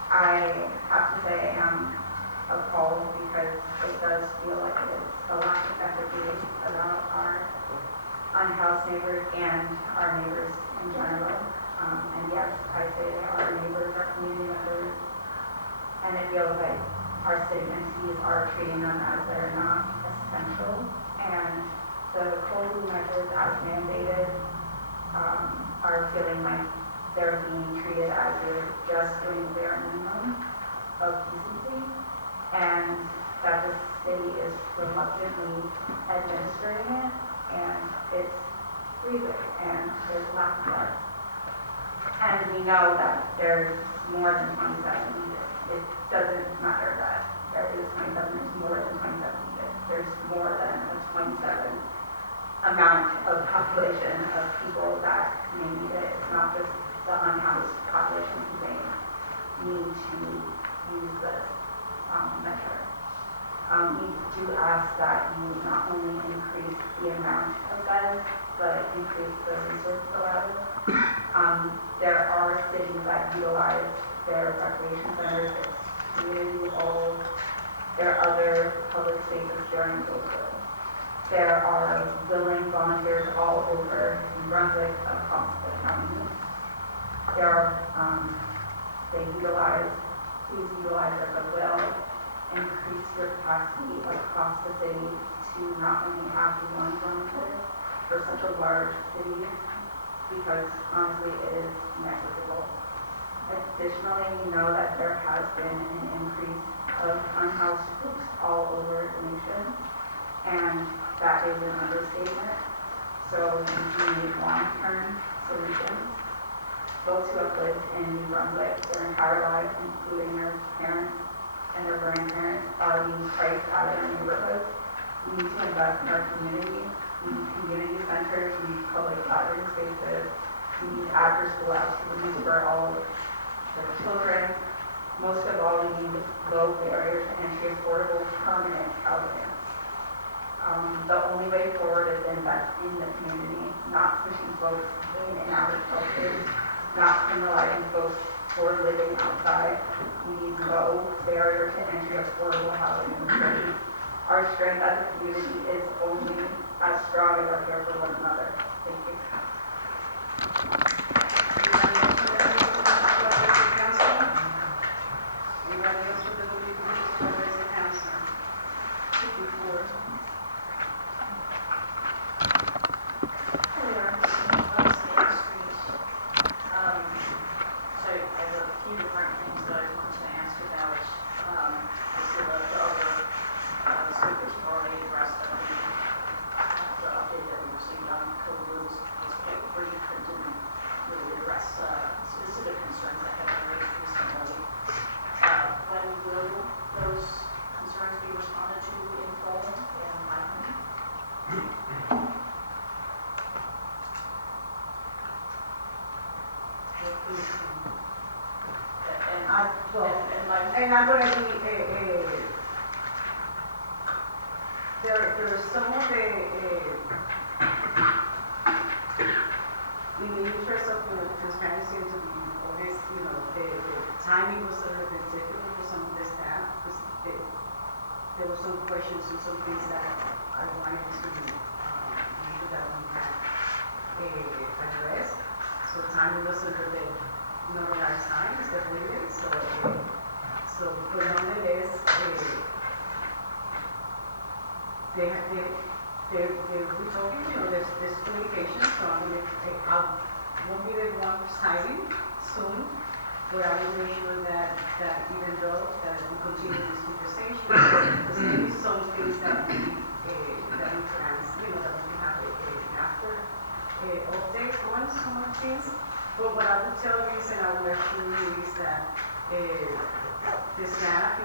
I have to say I'm appalled because it does feel like it's a lack of empathy about our unhoused neighbors and our neighbors in general. And yes, I say our neighbors are community members, and it feels like our city entities are treating them as they're not essential. And the cold blue measures as mandated are feeling like they're being treated as they're just doing the bare minimum of decency, and that the city is reluctantly administering it, and it's freezing, and there's lack of guards. And we know that there's more than 27 needed. It doesn't matter that there is 27, there's more than 27 needed. There's more than a 27 amount of population of people that may need it. It's not just the unhoused population who may need to use this measure. We do ask that you not only increase the amount of beds but increase the resources allowed. There are cities that utilize their recreation centers, their community halls, their other public spaces during COVID. There are willing volunteers all over Brunswick, across the county. There are, please utilize it as well. Increase your capacity across the city to not only have one volunteer for such a large city, because honestly it is negligible. Additionally, we know that there has been an increase of unhoused folks all over the nation, and that is an understatement. So we need long-term solutions. Folks who have lived in New Brunswick their entire lives, including their parents and their grandparents, are being priced out of their neighborhoods. We need to invest in our community. We need community centers. We need public gathering spaces. We need after-school activities for all of the children. Most of all, we need low barriers to entry, affordable, permanent housing. The only way forward is to invest in the community, not pushing folks in and out of shelters, not criminalizing folks for living outside. We need low barrier to entry, affordable housing in the city. Our strength as a community is only as strong as our care for one another. Thank you. Anybody else with the members of council? 54. So I have a few different things that I wanted to ask about. So the other speakers have already addressed that the update that we received on code rules was quite brief and didn't really address specific concerns that have been raised recently. When will those concerns be responded to in full and by whom? And I'm going to be, there are some of the, in the interest of transparency and to be honest, the timing was a little bit difficult for some of the staff, because there were some questions and some things that I wanted to make sure that we had addressed. So timing was a little bit not a nice time, is that what it is? But nonetheless, we're talking, there's communication, so I won't be the one presiding soon, but I will make sure that even though that we continue this conversation, because there is some things that we that we have after updates on some of things. But what I will tell you is, and I will assure you, is that the staff,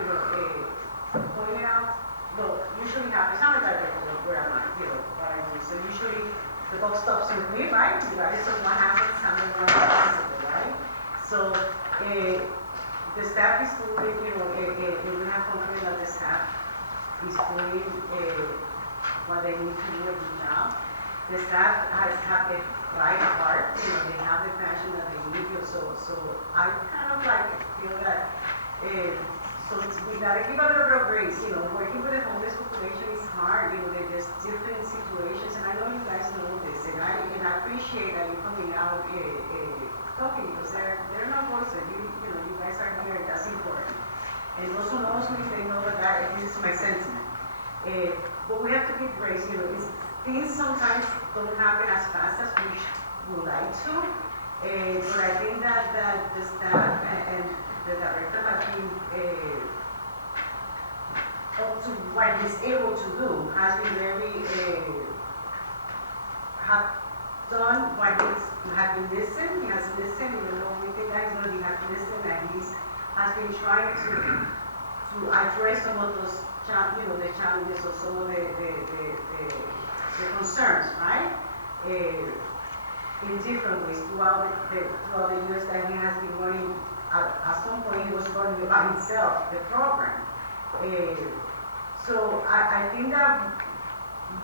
pointing out, well, usually happens, I'm not that where I'm at, what I do. So usually the buck stops with me, right? You guys, so what happens, I'm the one responsible, right? So the staff is doing, we have confidence that the staff is doing what they need to do every job. The staff has a right heart, they have the passion that they need. So I kind of feel that so we gotta give a little bit of grace. Working with the homeless population is hard. There's different situations, and I know you guys know this, and I appreciate that you're coming out talking, because they're not voices. You guys are here, and that's important. And also knows me, they know that this is my sentiment. But we have to give grace. Things sometimes don't happen as fast as we would like to, but I think that the staff and the director have been up to what he's able to do, has been very, have done what he has been listening, he has listened, even though we think that he's going to have listened, and he has been trying to address some of those the challenges of some of the concerns, right? In different ways throughout the years that he has been running. At some point, he was running by himself the program. So I think that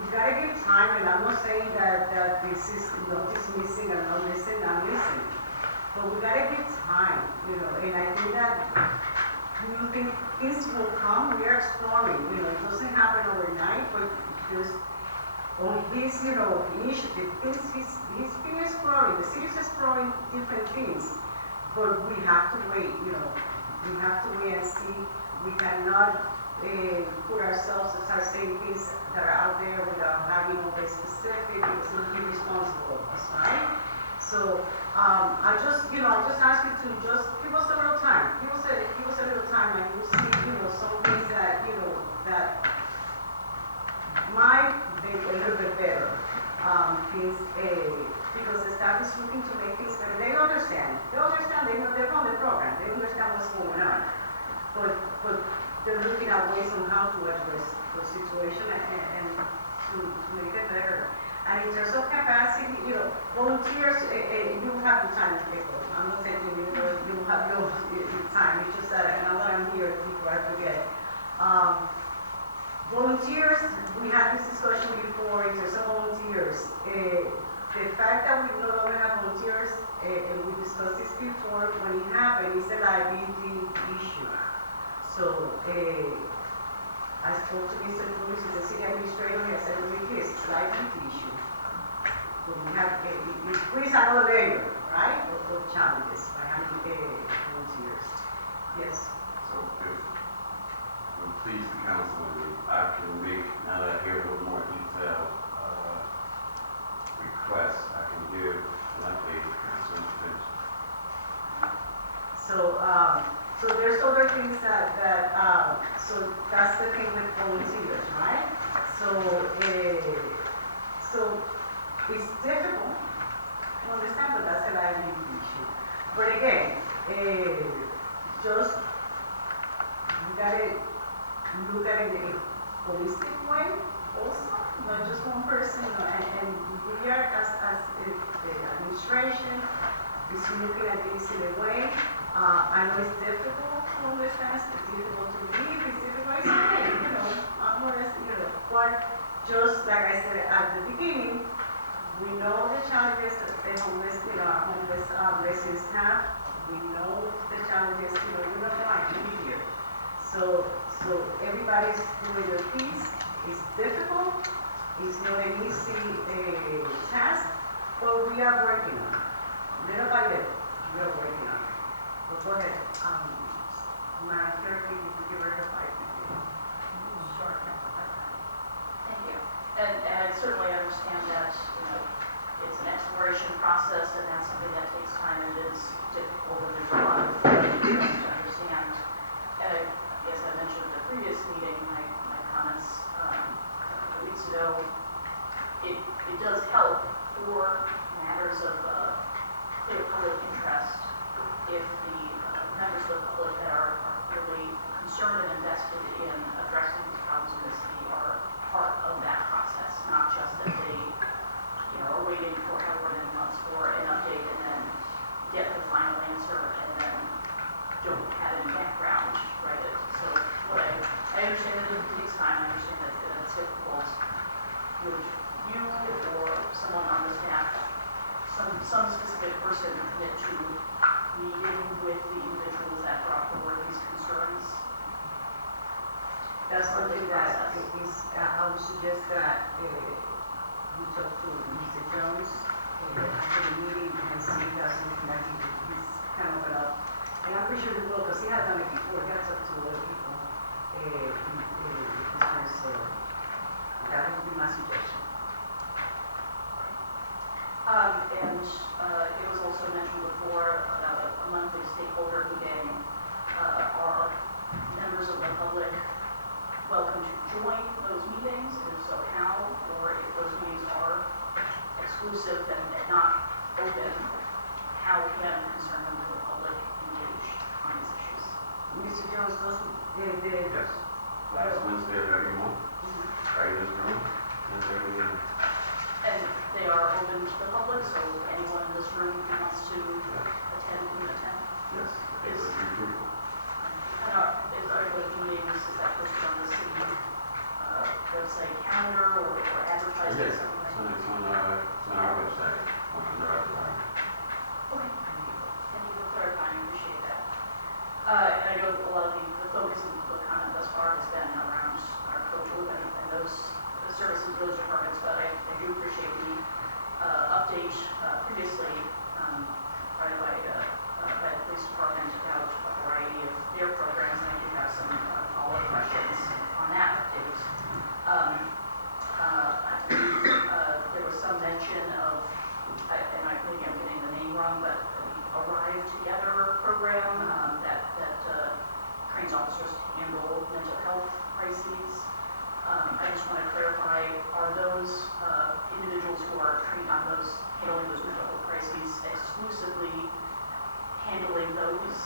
you gotta give time, and I'm not saying that this is not dismissing and not listening, I'm listening. But we gotta give time, and I think that things will come, we are exploring, it doesn't happen overnight, but just on his, initiative, he's been exploring, the city's exploring different things, but we have to wait, we have to wait and see. We cannot put ourselves to start saying things that are out there without having all the specific, because it would be responsible of us, right? So, I just ask you to just give us a little time. Give us a little time, and you'll see, some things that, that might be a little bit better. Because the staff is looking to make things better. They understand. They're on the program. They understand what's going on. But they're looking at ways on how to address the situation and to make it better. And in terms of capacity, volunteers, you have the time to take those. I'm not saying you have no time. It's just that now that I'm here, before I forget. Volunteers, we had this discussion before in terms of volunteers. The fact that we no longer have volunteers, and we discussed this before, when it happened, it's a liability issue. So, I spoke to Mr. Cruz, the city administrator, he said, it's a liability issue. So we have, it creates another layer, right, of challenges by having volunteers. Yes. So if I'm pleased the council, I can make, now that I hear a little more detailed requests, I can give an update as soon as finished. So there's other things so that's the thing with volunteers, right? So it's difficult to understand, but that's a liability issue. But again, just you gotta look at it in a holistic way also, not just one person, and we are as the administration is looking at this in a way. I know it's difficult to understand, it's difficult to believe, it's difficult, it's okay, I'm honest, but just like I said at the beginning, we know the challenges that the homeless, residents have. We know the challenges, we're not blind, we're here. So everybody's doing their piece. It's difficult. It's not an easy task, but we are working on it. Little by little, we are working on it. But go ahead, Madam Clerk, you give her the 5 minutes. Sure. Thank you. And I certainly understand that, it's an exploration process, and that's something that takes time, and it is difficult, and there's a lot of things to understand. And as I mentioned in the previous meeting, my comments a couple weeks ago, it does help for matters of clear public interest if the members of the public that are really concerned and invested in addressing these problems in the city are part of that process, not just that they are waiting for however many months for an update and then get the final answer and then don't have any background, right? So what I understand that it takes time, I understand that it's difficult. Would you or someone on the staff, some specific person commit to meeting with the individuals that brought forward these concerns? That's something that I would suggest that we talk to Mr. Jones after the meeting and see if that's something that he's kind of up. And I'm pretty sure he will, because he has done it before. He has talked to other people. So that would be my suggestion. And it was also mentioned before about a monthly stakeholder meeting. Are members of the public welcome to join those meetings? And if so, how? Or if those meetings are exclusive and not open, how can concerned members of the public engage on these issues? Mr. Jones, Yes. Last Wednesday of every month, right in this room, Wednesday every month. And they are open to the public, so anyone in this room who wants to attend can attend? Yes, they would be fruitful. And are the meetings, is that posted on the city website calendar or program that trains officers to handle mental health crises. I just want to clarify, are those individuals who are trained on handling those mental health crises exclusively handling those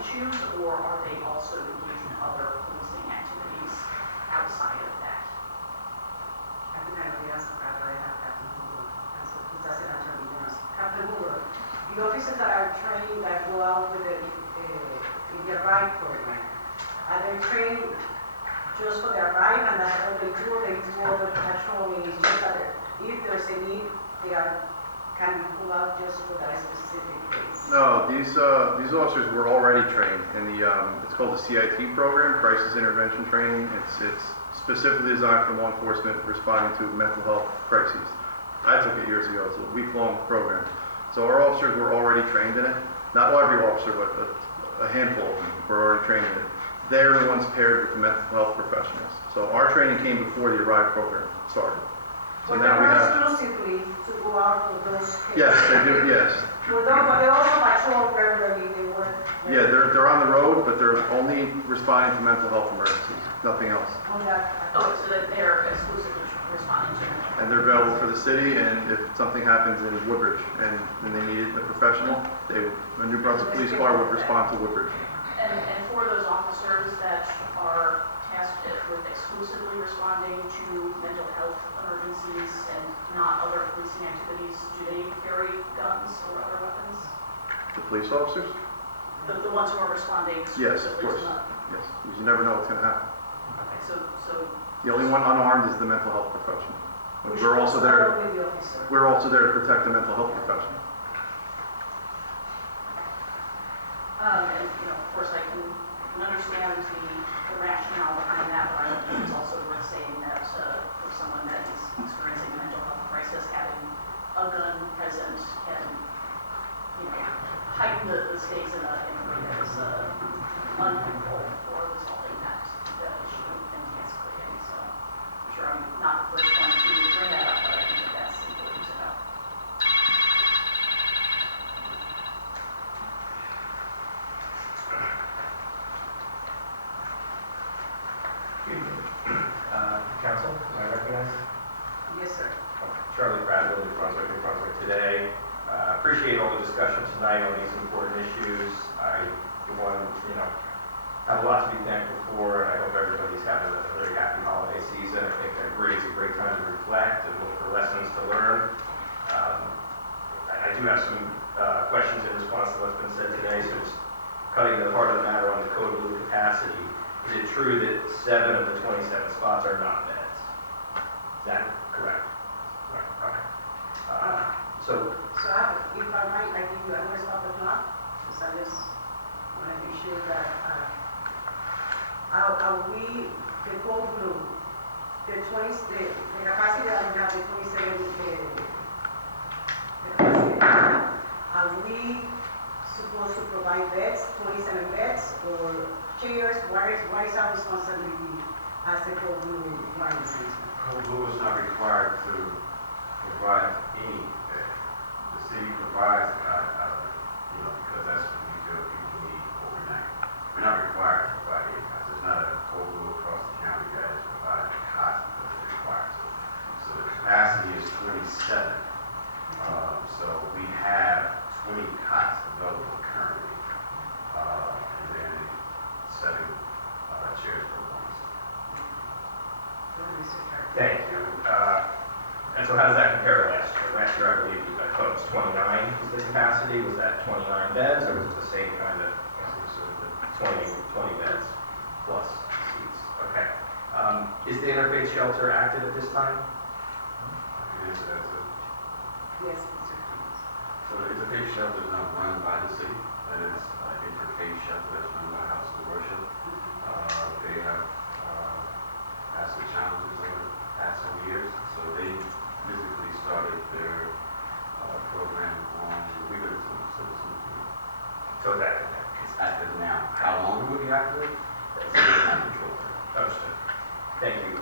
issues, or are they also engaged in other policing activities outside of that? I think I know the answer, but I have Captain Hoover answer, because that's an attorney general. Captain Hoover, the officers that are trained that go out with in the RIDE program, are they trained just for their RIDE and that's all they do, or they do other patrolling? It's just that if there's a need, they can pull out just for that specific case. No, these officers were already trained in the, it's called the CIT program, Crisis Intervention Training. It's specifically designed for law enforcement responding to mental health crises. I took it years ago. It's a week-long program. So our officers were already trained in it. Not every officer, but a handful of them were already trained in it. They're the ones paired with the mental health professionals. So our training came before the ARRIVE program started. So But now we they're have, exclusively to go out for those cases. yes, they do, yes. But they also patrol regularly, they work. Yeah, they're on the road, but they're only responding to mental health emergencies, nothing else. On that. Oh, so that they're exclusively responding to mental health. And they're available for the city, and if something happens in Woodbridge and they needed a professional, the New Brunswick Police Car would respond to Woodbridge. And for those officers that are tasked with exclusively responding to mental health emergencies and not other policing activities, do they carry guns or other weapons? The police officers? The ones who are responding Yes, of exclusively course. to not? Yes, you never know what's going to happen. Okay, so The only one unarmed is the mental health professional. But we're also there. We're also there to protect the mental health professional. and of course I can understand the rationale behind that, but I think it's also worth saying that for someone that is experiencing a mental health crisis, having a gun present can, heighten the stakes in a way that is unhelpful for resolving that issue and de-escalating. So I'm sure I'm not the first one to bring that up, but I think that that's important to know. Council, am I recognized? Yes, sir. Charlie Bradley, Brunswick, New Brunswick today. Appreciate all the discussion tonight on these important issues. I, have a lot to be thankful for, and I hope everybody's having a very happy holiday season. I think that it's a great time to reflect and look for lessons to learn. I do have some questions in response to what's been said today, so just cutting to the heart of the matter on the code blue capacity. Is it true that 7 of the 27 spots are not beds? Is that correct? Right, okay. So So if I might, I give you, I'm going to stop the clock, because I just want to make sure that, are we, the code blue, the capacity that we have, the 27, the capacity, are we supposed to provide beds, 27 beds, or chairs? What is our responsibility as the code blue requires? Code Blue is not required to provide any bed. The city provides, because that's what we feel people need overnight. We're not required to provide any cots. There's not a Code Blue across the county that is providing cots because it's required to. So the capacity is 27. So we have 20 cots available currently, and then 7 chairs for one. thank you. And so how does that compare to last year? Last year, I believe, I thought it was 29 was the capacity. Was that 29 beds, or was it the same kind of 20 beds plus seats? Okay. Is the interfaith shelter active at this time? It is as a Yes, So the interfaith shelter is not run by the city. It is an interfaith shelter that's run by House of Worship. They have had some challenges over the past some years, so they physically started their program on the weekend. So that It's active now. How long it will be active? It's not controlled. understood. Thank you.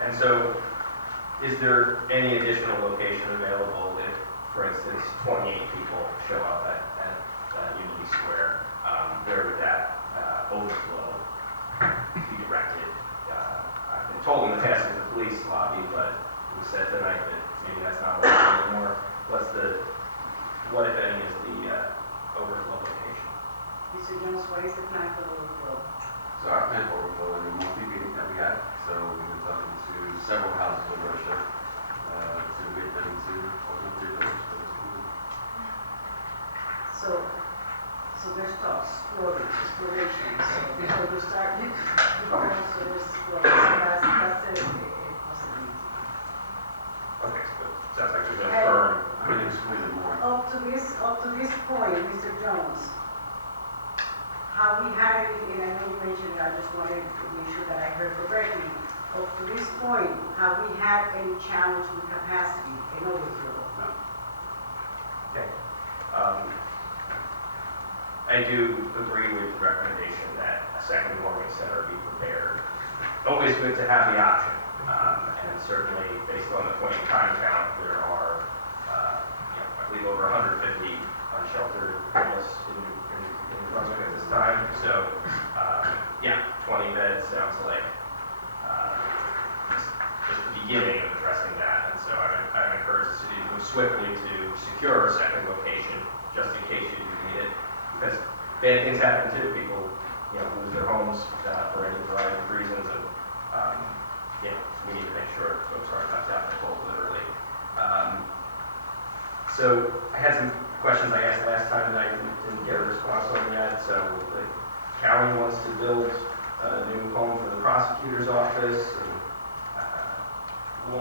And so, is there any additional location available if, for instance, 28 people show up at Unity Square? where would that overflow be directed? I've been told in the past in the police lobby, but it was said tonight that maybe that's not what anymore. What if any is the overflow location? Mr. Jones, what is the plan for the overflow? So our plan for overflow in the monthly meeting that we had, so we've been talking to several houses of worship to get them to open up their doors for this community. So there's talks, exploration, so before you start, you go to this place, that's a possibility. Okay, so it sounds like there's no firm. I can explain it more. Up to this point, Mr. Jones, have we had any, and I know you mentioned, I just wanted to make sure that I heard correctly. Up to this point, have we had any challenge with capacity in overflow? No. Okay. I do agree with the recommendation that a second warming center be prepared. Always good to have the option, and certainly based on the point in time count, there are, I believe over 150 unsheltered homeless in Brunswick at this time. So, 20 beds sounds like just the beginning of addressing that. And so I encourage the city to move swiftly to secure a second location, just in case you do need it. Because bad things happen too. People, lose their homes for any variety of reasons, and we need to make sure folks aren't left out in the cold, literally. So I had some questions I asked last time that I didn't get a response on yet. So the county wants to build a new home for the prosecutor's office. And,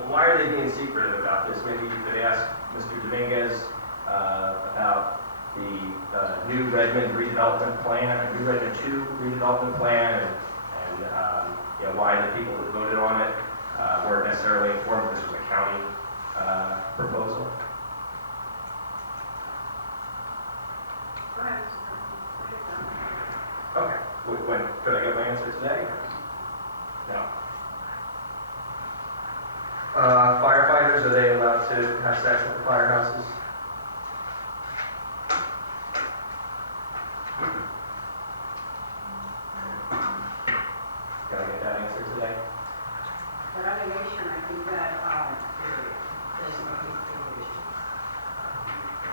why are they being secretive about this? Maybe you could ask Mr. Dominguez about the new Redmond redevelopment plan, new Redmond 2 redevelopment plan, and why the people that voted on it weren't necessarily informed that this was a county proposal. Go ahead. Okay. When could I get my answer today? No. Firefighters, are they allowed to have sex with the firehouses? Can I get that answer today? For allegation, I think that there's no regulation.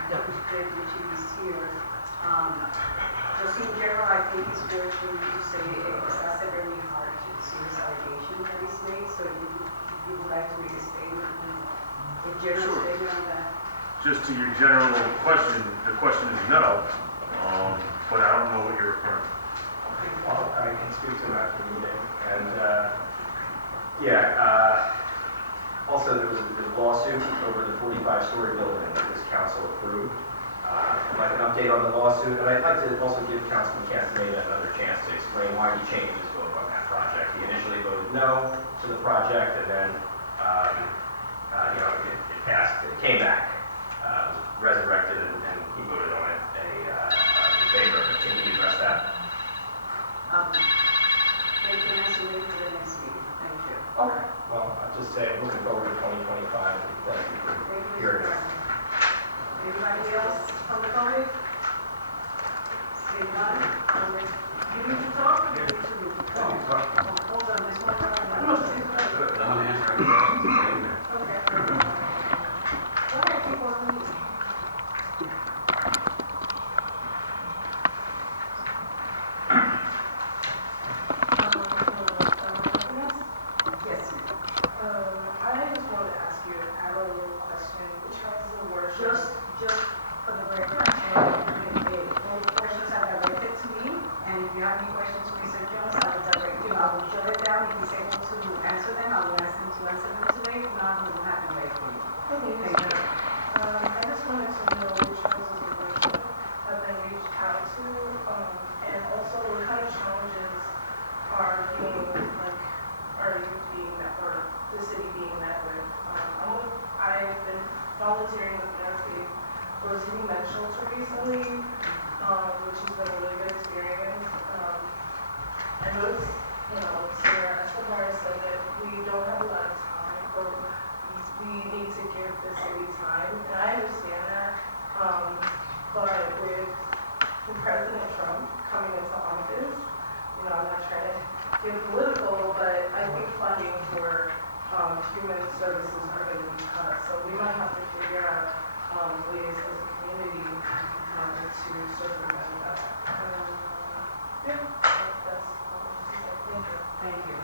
Dr. Craig, which is here, just in general, I think it's good for you to say it's also very hard to see this allegation that is made. So if you would like to make a statement, a general statement on that. Just to your general question, the question is no, but I don't know what you're referring to. Well, I can speak to them after the meeting. And also there was a lawsuit over the 45-story building that this council approved. I'd like an update on the lawsuit, and I'd like to also give Councilman Castaneda another chance to explain why he changed his vote on that project. He initially voted no to the project, and then it passed. It came back, resurrected, and he voted on it in favor of it. Can you address that? They can answer later for the next meeting. Thank you. Okay. Well, I'll just say I'm looking forward to 2025. Thank you for hearing us. Anybody else from the public? Say none. You need to talk or you need to talk? Hold on, there's one more. Don't answer any questions. Okay. Go ahead, people. Yes. I just wanted to ask you, I have a little question, which has the word Just for the record, all the questions are directed to me, and if you have any questions for Mr. Jones, I will direct you. I will jot it down. If he's able to answer them, I will ask him to answer them today. If not, we will have to wait for you. Okay, Thank you. I just wanted to know which houses of worship have been reached out to, and also what kind of challenges are you being met, or the city being met with. I've been volunteering with NRC for city men's shelter recently, which has been a really good experience. I noticed, Sarah Escobar said that we don't have a lot of time, or we need to give the city time, and I understand that. But with President Trump coming into office. You know, I'm not trying to get political, but I think funding for human services are going to be cut. So we might have to figure out ways as a community to circumvent that. Yeah, that's all I have to say. Thank you. Thank you.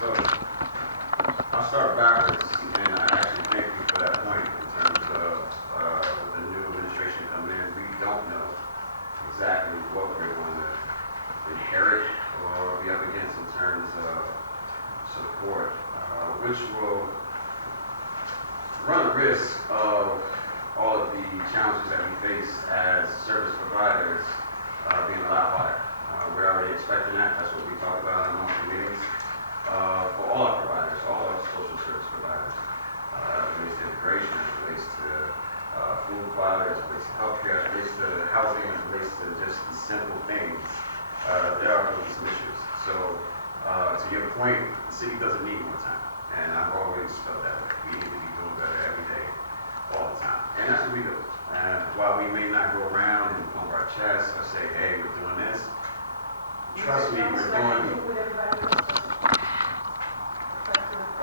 So, I'll start backwards, and I actually thank you for that point in terms of the new administration coming in. We don't know exactly what we're going to inherit or be up against in terms of support, which will run the risk of all of the challenges that we face as service providers being a lot harder. We're already expecting that. That's what we talk about in monthly meetings. For all our providers, all our social service providers, it relates to integration, it relates to food quality, it relates to healthcare, it relates to housing, it relates to just the simple things. There are really some issues. So, to your point, the city doesn't need more time, and I've always felt that way. We need to be doing better every day, all the time, and that's what we do. And while we may not go around and pump our chests or say, hey, we're doing this, trust me, we're doing.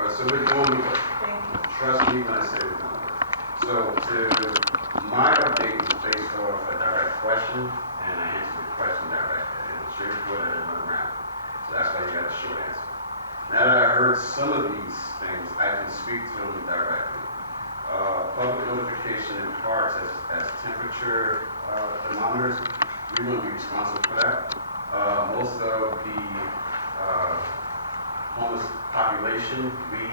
So we're doing the work. Trust me when I say we're doing the work. So my update is based off a direct question, and I answered the question directly. It was straightforward and it went around. So that's why you got a short answer. Now that I heard some of these things, I can speak to them directly. Public notification in parks as temperature thermometers, we wouldn't be responsible for that. Most of the homeless population we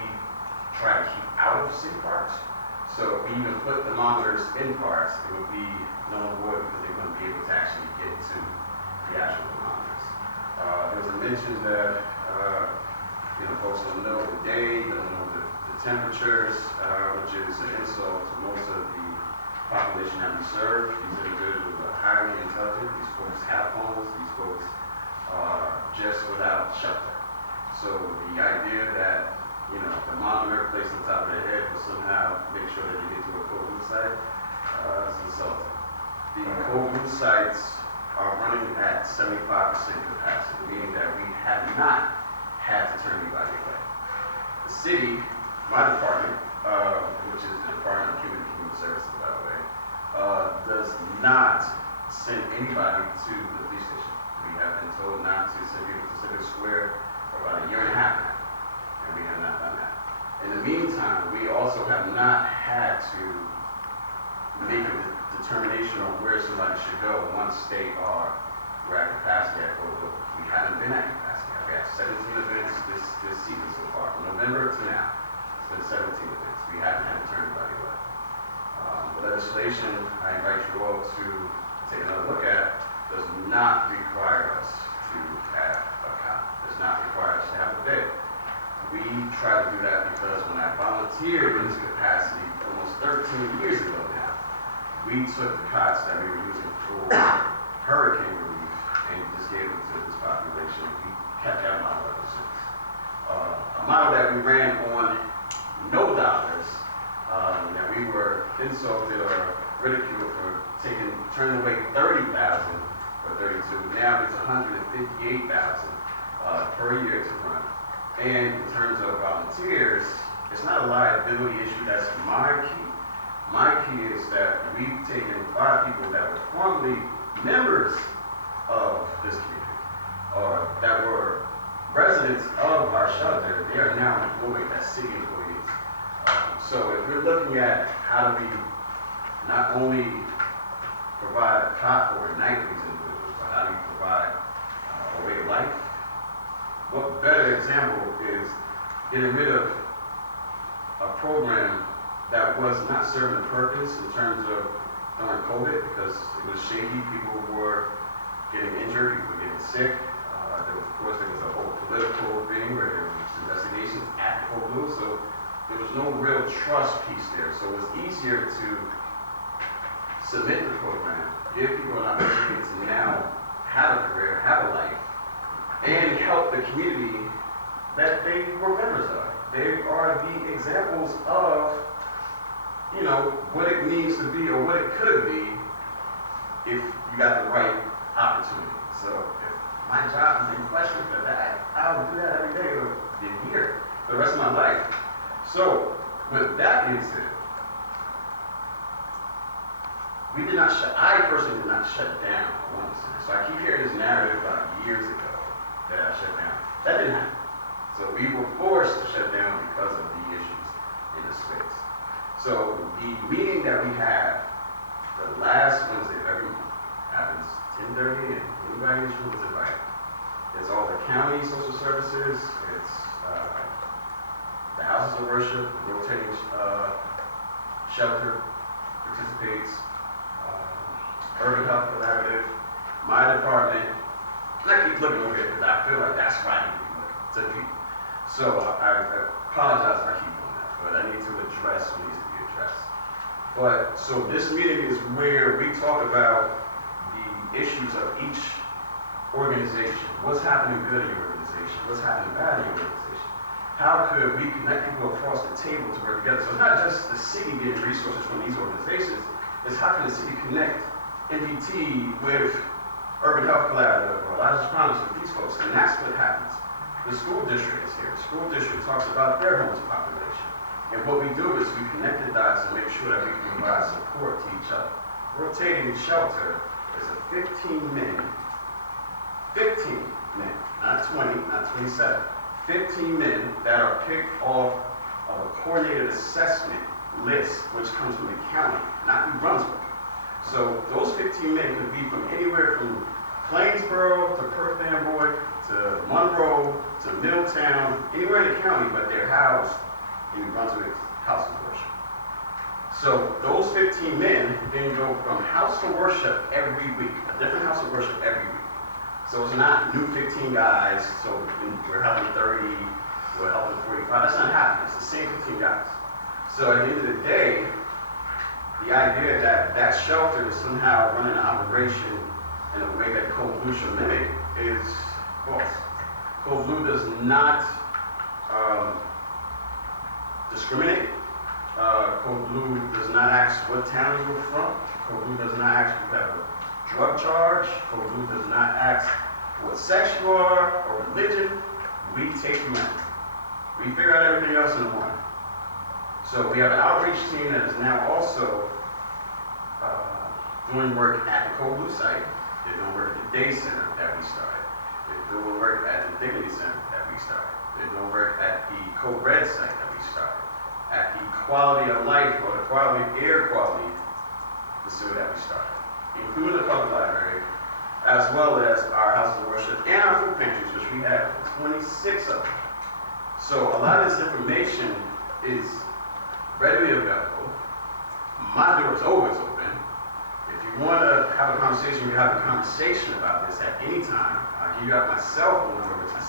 try to keep out of city parks. So if we even put thermometers in parks, it would be null and void because they wouldn't be able to actually get to the actual thermometers. There was a mention that folks don't know the day, don't know the temperatures, which is an insult to most of the population that we serve. These individuals are highly intelligent. These folks have phones. These folks are just without shelter. So the idea that, thermometer placed on top of their head will somehow make sure that you get to a COVID site is insulting. The COVID sites are running at 75% capacity, meaning that we have not had to turn anybody away. The city, my department, which is the Department of Human Services, by the way, does not send anybody to the police station. We have been told not to send people to Civic Square for about a year and a half now, and we have not done that. In the meantime, we also have not had to make a determination on where somebody should go once they are at capacity at COVID. We haven't been at capacity. We have 17 events this season so far, from November to now. It's been 17 events. We haven't had to turn anybody away. The legislation I invite you all to take another look at does not require us to have a cop. Does not require us to have a bed. We try to do that because when I volunteered in this capacity almost 13 years ago now, we took the cots that we were using for hurricane relief and just gave them to this population. We kept that model ever since. A model that we ran on no dollars, that we were insulted or ridiculed for turning away 30,000 for 32. Now it's 158,000 per year to run. And in terms of volunteers, it's not a liability issue. That's my key. My key is that we've taken 5 people that were formerly members of this community, or that were residents of our shelter. They are now employed as city employees. So if we're looking at how do we not only provide a cot overnight for these individuals, but how do we provide a way of life? What better example is getting rid of a program that was not serving a purpose in terms of during COVID, because it was shady. People were getting injured, people were getting sick. Of course, there was a whole political thing where there was investigations at COVID, so there was no real trust piece there. So it was easier to submit the program, give people an opportunity to now have a career, have a life, and help the community that they were members of. They are the examples of you know, what it needs to be or what it could be if you got the right opportunity. So if my job is in question for that, I would do that every day or in here for the rest of my life. So with that being said, I personally did not shut down one center. So I keep hearing this narrative about years ago that I shut down. That didn't happen. So we were forced to shut down because of the issues in the space. So the meeting that we have the last Wednesday of every month happens 10:30 and anybody in this room is invited. It's all the county social services, it's the houses of worship, the rotating shelter participates, urban health collaborative, my department, and I keep looking over here because I feel like that's why I need to be looking to the people. So I apologize if I keep doing that, but I need to address what needs to be addressed. But so this meeting is where we talk about the issues of each organization. What's happening good in your organization? What's happening bad in your organization? How could we connect people across the table to work together? So it's not just the city getting resources from these organizations, it's how can the city connect MPT with Urban Health Collaborative or Elijah's Promise with these folks, and that's what happens. The school district is here. The school district talks about their homeless population. And what we do is we connect the dots and make sure that we can provide support to each other. Rotating shelter is a 15 men, not 20, not 27, 15 men that are picked off of a coordinated assessment list, which comes from the county, not from Brunswick. So those 15 men could be from anywhere from Plainsboro to Perth Amboy to Monroe to Middletown, anywhere in the county, but they're housed in Brunswick House of Worship. So those 15 men then go from house of worship every week, a different house of worship every week. So it's not new 15 guys, so we're helping 30, we're helping 45. That's not happening. It's the same 15 guys. So at the end of the day, the idea that that shelter is somehow running an operation in a way that Code Blue should mimic is false. Code Blue does not discriminate. Code Blue does not ask what town you're from. Code Blue does not ask if you have a drug charge. Code Blue does not ask what sex you are or religion. We take you in. We figure out everything else in the morning. So we have an outreach team that is now also doing work at the Code Blue site. They're doing work at the day center that we started. They're doing work at the Dignity Center that we started. They're doing work at the Code Red site that we started. At the Quality of Life or the Quality of Air Quality facility that we started, including the public library, as well as our houses of worship and our food pantries, which we have 26 of them. So a lot of this information is readily available. My door is always open. If you want to have a conversation, we have a conversation about this at any time. I'll give you out my cell phone number, which is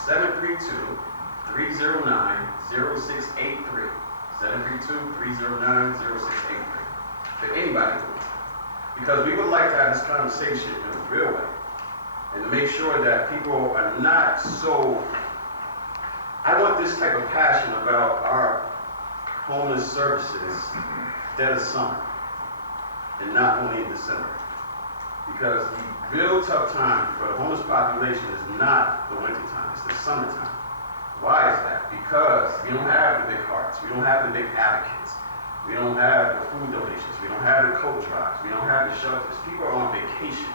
732-309-0683. 732-309-0683. For anybody. Because we would like to have this conversation in a real way. And to make sure that people are not so... I want this type of passion about our homeless services dead of summer. And not only in December. Because the real tough time for the homeless population is not the winter time, it's the summertime. Why is that? Because we don't have the big hearts, we don't have the big advocates, we don't have the food donations, we don't have the coat drives, we don't have the shelters. People are on vacation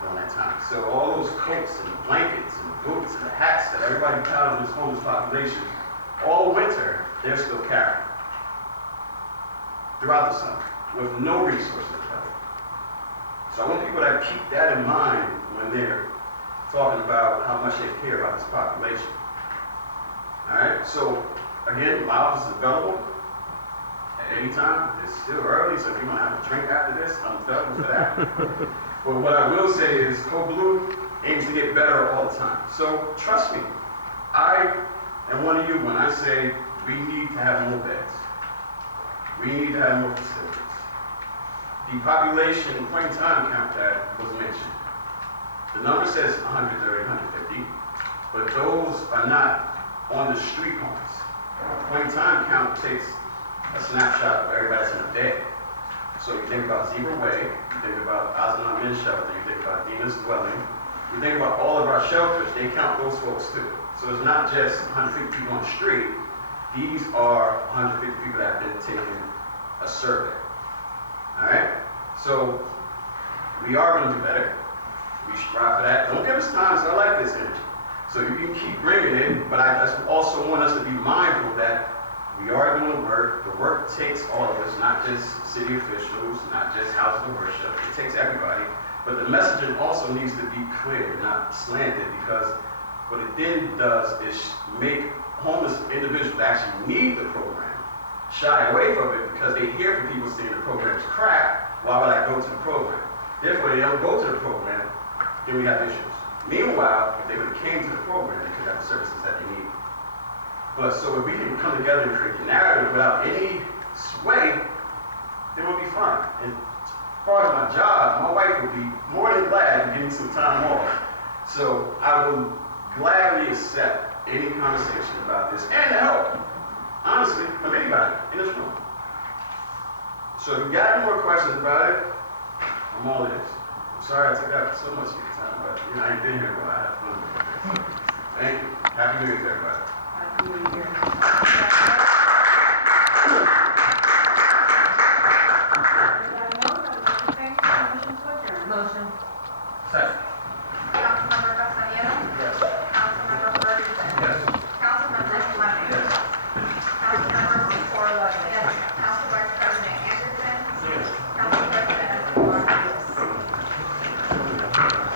during that time. So all those coats and the blankets and the boots and the hats that everybody piled in this homeless population, all winter, they're still carrying. Throughout the summer, with no resources available. So I want people to keep that in mind when they're talking about how much they care about this population. All right, so again, my office is available at any time. It's still early, so if you want to have a drink after this, I'm available for that. But what I will say is Code Blue aims to get better all the time. So trust me, I am one of you when I say we need to have more beds. We need to have more facilities. The population point in time count that was mentioned. The number says 130, 150, but those are not on the street homes. Point in time count takes a snapshot of everybody's in a day. So you think about Zebra Way, you think about Osmond Men's Shelter, you think about Demon's Dwelling, you think about all of our shelters, they count those folks too. So it's not just 150 people on the street, these are 150 people that have been taking a survey. All right? So we are going to do better. We strive for that. Don't give us time, so I like this energy. So you can keep bringing it, but I just also want us to be mindful that we are doing work. The work takes all of us, not just city officials, not just houses of worship. It takes everybody. But the messaging also needs to be clear, not slanted, because what it then does is make homeless individuals that actually need the program shy away from it because they hear from people saying the program is crap. Why would I go to the program? Therefore, they don't go to the program, then we have issues. Meanwhile, if they would have came to the program, they could have the services that they need. But so if we can come together and create the narrative without any sway, then we'll be fine. And as far as my job, my wife would be more than glad to give me some time off. So I will gladly accept any conversation about this and the help, honestly, from anybody in this room. So if you got any more questions about it, I'm all ears. I'm sorry I took up so much of your time, but you know, I ain't been here, but I have fun with it. So, thank you. Happy New Year to everybody. Happy New Year. Motion to adjourn. Motion. Second.